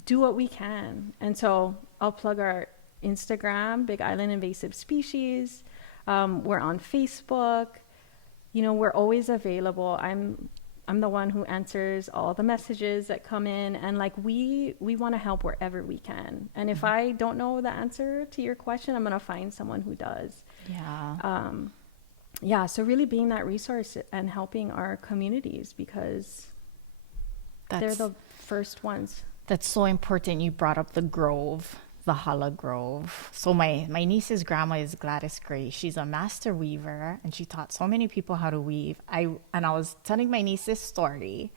do what we can. And so I'll plug our Instagram, Big Island Invasive Species. We're on Facebook. You know, we're always available. I'm the one who answers all the messages that come in, and like we want to help wherever we can. And if I don't know the answer to your question, I'm going to find someone who does. Yeah. Yeah, so really being that resource and helping our communities, because they're the first ones. That's so important. You brought up the grove, the Hala Grove. So my niece's grandma is Gladys Gray. She's a master weaver, and she taught so many people how to weave. I was telling my niece this story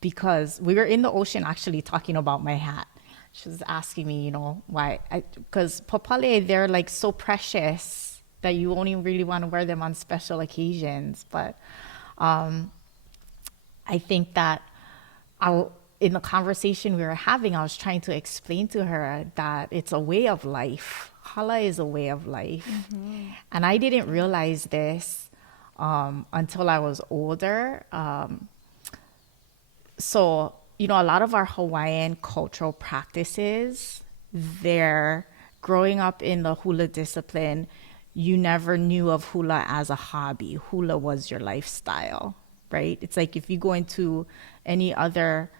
because we were in the ocean actually talking about my hat. She was asking me, you know, why? Because popale, they're like so precious that you only really want to wear them on special occasions. But I think that in the conversation we were having, I was trying to explain to her that it's a way of life. Hala is a way of life. And I didn't realize this until I was older. So, you know, a lot of our Hawaiian cultural practices, they're growing up in the hula discipline. You never knew of hula as a hobby. Hula was your lifestyle, right? It's like if you go into any other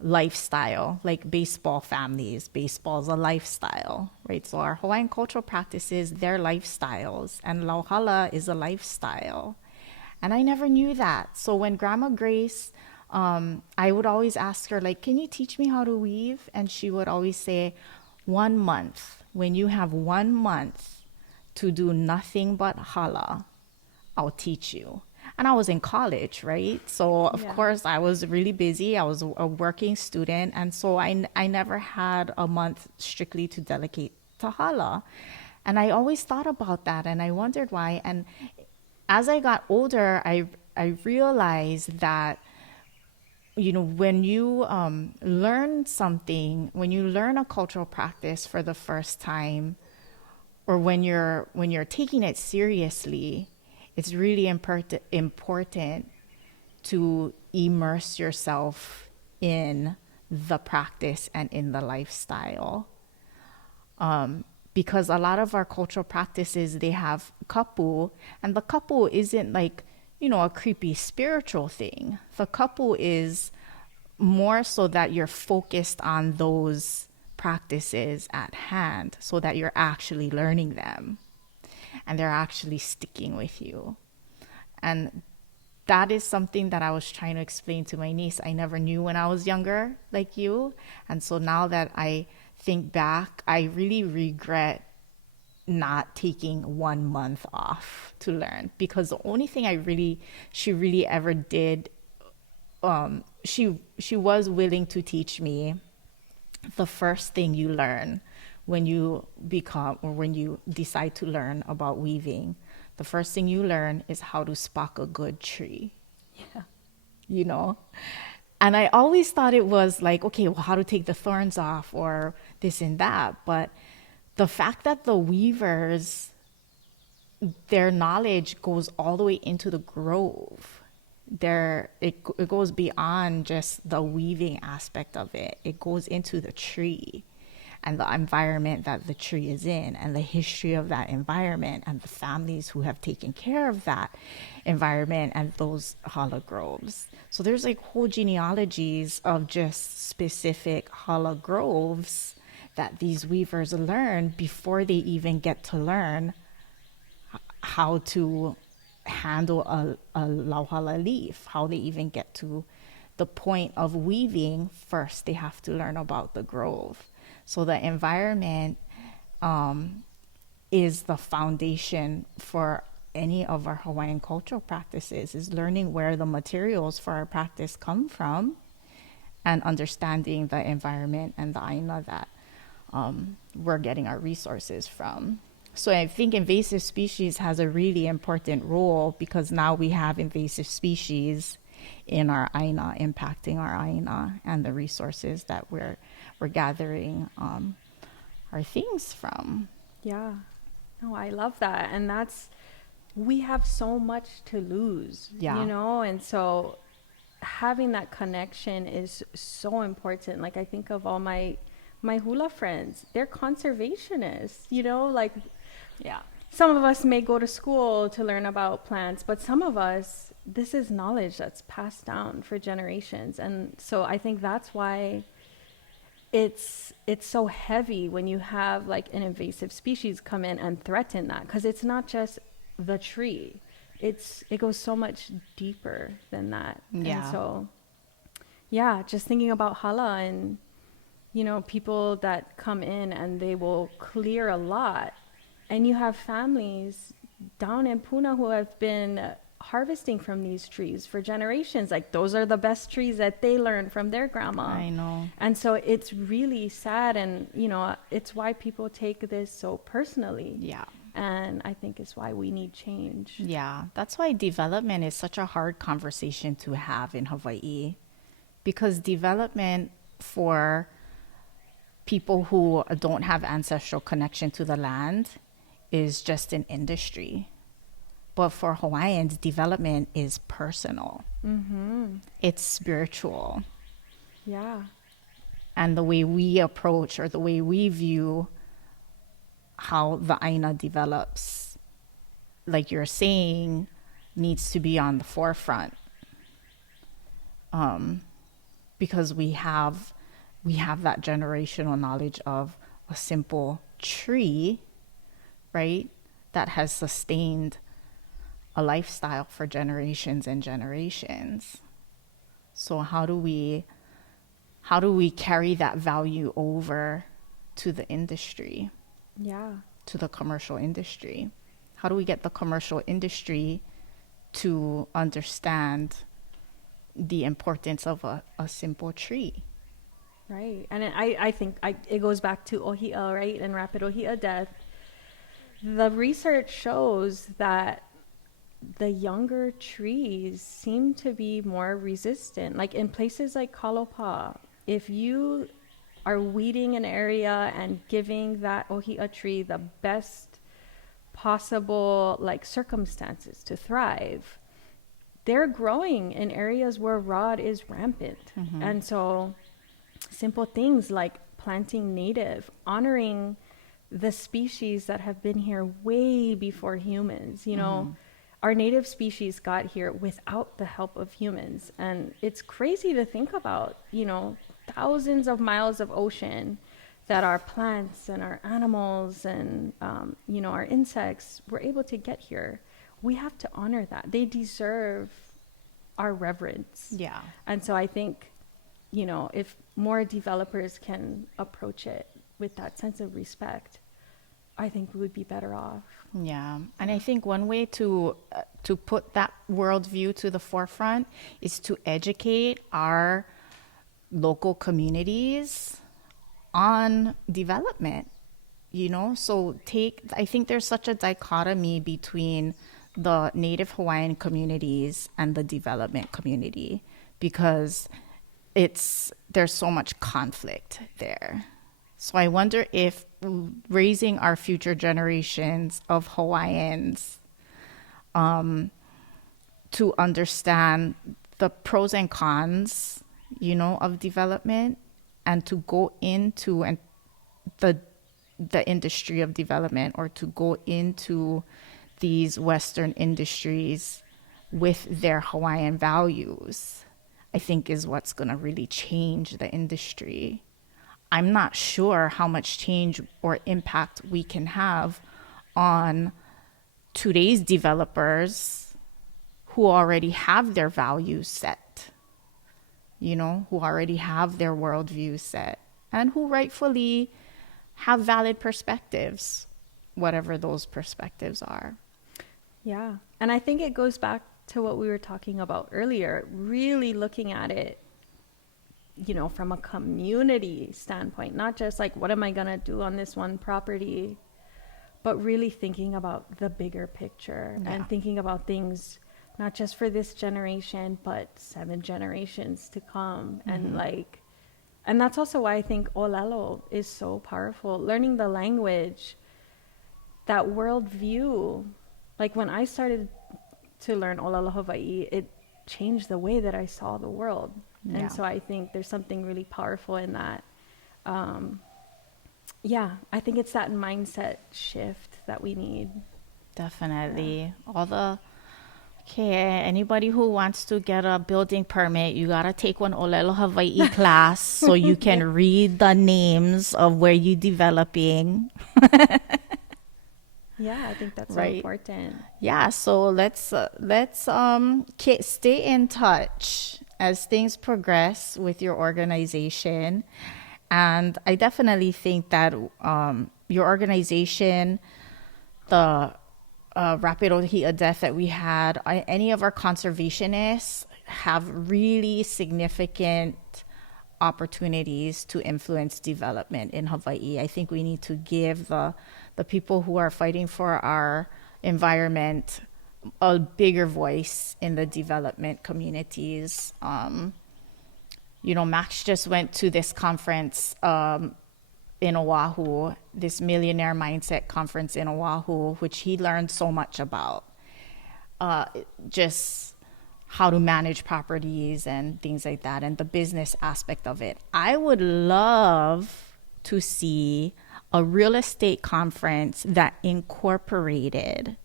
lifestyle, like baseball families, baseball's a lifestyle, right? So our Hawaiian cultural practices, they're lifestyles, and lauhala is a lifestyle. And I never knew that. So when Grandma Grace, I would always ask her, like, can you teach me how to weave? And she would always say, 1 month, when you have 1 month to do nothing but hala, I'll teach you. And I was in college, right? So of course I was really busy. I was a working student. And so I never had a month strictly to dedicate to hala. And I always thought about that, and I wondered why. And as I got older, I realized that, you know, when you learn something, when you learn a cultural practice for the first time, or when you're taking it seriously, it's really important to immerse yourself in the practice and in the lifestyle. Because a lot of our cultural practices, they have kapu, and the kapu isn't like, you know, a creepy spiritual thing. The kapu is more so that you're focused on those practices at hand, so that you're actually learning them and they're actually sticking with you. And that is something that I was trying to explain to my niece. I never knew when I was younger, like you. And so now that I think back, I really regret not taking 1 month off to learn, because the only thing she really ever did, she was willing to teach me the first thing you learn when you become, or when you decide to learn about weaving, the first thing you learn is how to spot a good tree, Yeah. you know? And I always thought it was like, okay, well, how to take the thorns off or this and that. But the fact that the weavers, their knowledge goes all the way into the grove. It goes beyond just the weaving aspect of it. It goes into the tree and the environment that the tree is in and the history of that environment and the families who have taken care of that environment and those hula groves. So there's like whole genealogies of just specific hula groves that these weavers learn before they even get to learn how to handle a lauhala leaf, how they even get to the point of weaving. First, they have to learn about the grove. So the environment is the foundation for any of our Hawaiian cultural practices, is learning where the materials for our practice come from and understanding the environment and the aina that we're getting our resources from. So I think invasive species has a really important role because now we have invasive species in our aina, impacting our aina and the resources that we're gathering our things from. Yeah. No, I love that. And we have so much to lose, Yeah. you know? And so having that connection is so important. Like I think of all my hula friends, they're conservationists, you know, like Yeah. some of us may go to school to learn about plants, but some of us, this is knowledge that's passed down for generations. And so I think that's why it's so heavy when you have like an invasive species come in and threaten that, because it's not just the tree. It goes so much deeper than that. Yeah. And so yeah, just thinking about hala and you know, people that come in and they will clear a lot. And you have families down in Puna who have been harvesting from these trees for generations. Like those are the best trees that they learned from their grandma. I know. And so it's really sad. And, you know, it's why people take this so personally. Yeah. And I think it's why we need change. Yeah. That's why development is such a hard conversation to have in Hawaii, because development for people who don't have ancestral connection to the land is just an industry. But for Hawaiians, development is personal. Mm-hmm. It's spiritual. Yeah. And the way we approach or the way we view how the aina develops, like you're saying, needs to be on the forefront. Because we have that generational knowledge of a simple tree, right, that has sustained a lifestyle for generations and generations. So how do we carry that value over to the industry, Yeah. to the commercial industry? How do we get the commercial industry to understand the importance of a simple tree? Right. And I think it goes back to ohia, right? And rapid ohia death. The research shows that the younger trees seem to be more resistant. Like in places like Kalopa, if you are weeding an area and giving that ohia tree the best possible like circumstances to thrive, they're growing in areas where rot is rampant. Mm-hmm. And so simple things like planting native, honoring the species that have been here way before humans. You know, our native species got here without the help of humans. And it's crazy to think about, you know, thousands of miles of ocean that our plants and our animals and, you know, our insects were able to get here. We have to honor that. They deserve our reverence. Yeah. And so I think, you know, if more developers can approach it with that sense of respect, I think we would be better off. Yeah. And I think one way to put that worldview to the forefront is to educate our local communities on development, So I think there's such a dichotomy between the Native Hawaiian communities and the development community because there's so much conflict there. So I wonder if raising our future generations of Hawaiians to understand the pros and cons, of development and to go into the industry of development or to go into these Western industries with their Hawaiian values, I think is what's going to really change the industry. I'm not sure how much change or impact we can have on today's developers who already have their values set, who already have their worldview set and who rightfully have valid perspectives, whatever those perspectives are. Yeah. And I think it goes back to what we were talking about earlier, really looking at it, from a community standpoint, not just like, what am I going to do on this one property, but really thinking about the bigger picture and thinking about things not just for this generation, but 7 generations to come. And that's also why I think Olelo is so powerful. Learning the language, that worldview. Like when I started to learn Olelo Hawaii, it changed the way that I saw the world. Yeah. And so I think there's something really powerful in that. I think it's that mindset shift that we need. Definitely. Anybody who wants to get a building permit, you got to take one Olelo Hawaii class so you can read the names of where you're developing. Yeah, I think that's so important. Yeah, so let's stay in touch as things progress with your organization. And I definitely think that your organization, the rapid heat of death that we had, any of our conservationists have really significant opportunities to influence development in Hawaii. I think we need to give the people who are fighting for our environment a bigger voice in the development communities. Max just went to this conference in Oahu, this Millionaire Mindset Conference in Oahu, which he learned so much about. Just how to manage properties and things like that, and the business aspect of it. I would love to see a real estate conference that incorporated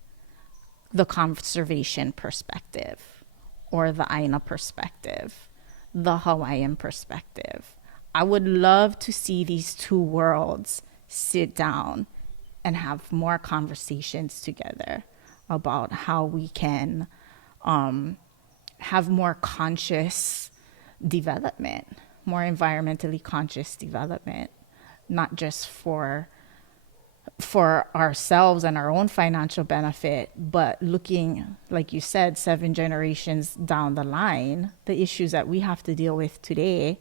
the conservation perspective or the Aina perspective, the Hawaiian perspective. I would love to see these two worlds sit down and have more conversations together about how we can have more conscious development, more environmentally conscious development, not just for ourselves and our own financial benefit, but looking, like you said, 7 generations down the line, the issues that we have to deal with today,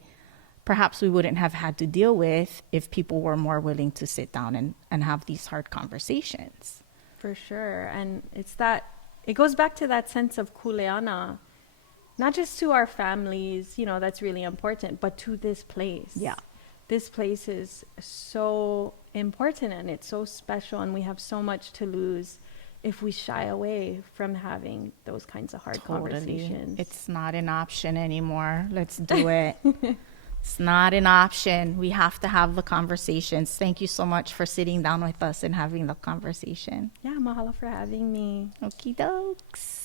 perhaps we wouldn't have had to deal with if people were more willing to sit down and have these hard conversations. For sure. And it goes back to that sense of kuleana, not just to our families, that's really important, but to this place. Yeah. This place is so important and it's so special, and we have so much to lose if we shy away from having those kinds of hard conversations. It's not an option anymore. Let's do it. It's not an option. We have to have the conversations. Thank you so much for sitting down with us and having the conversation. Yeah, mahalo for having me. Okie dokes.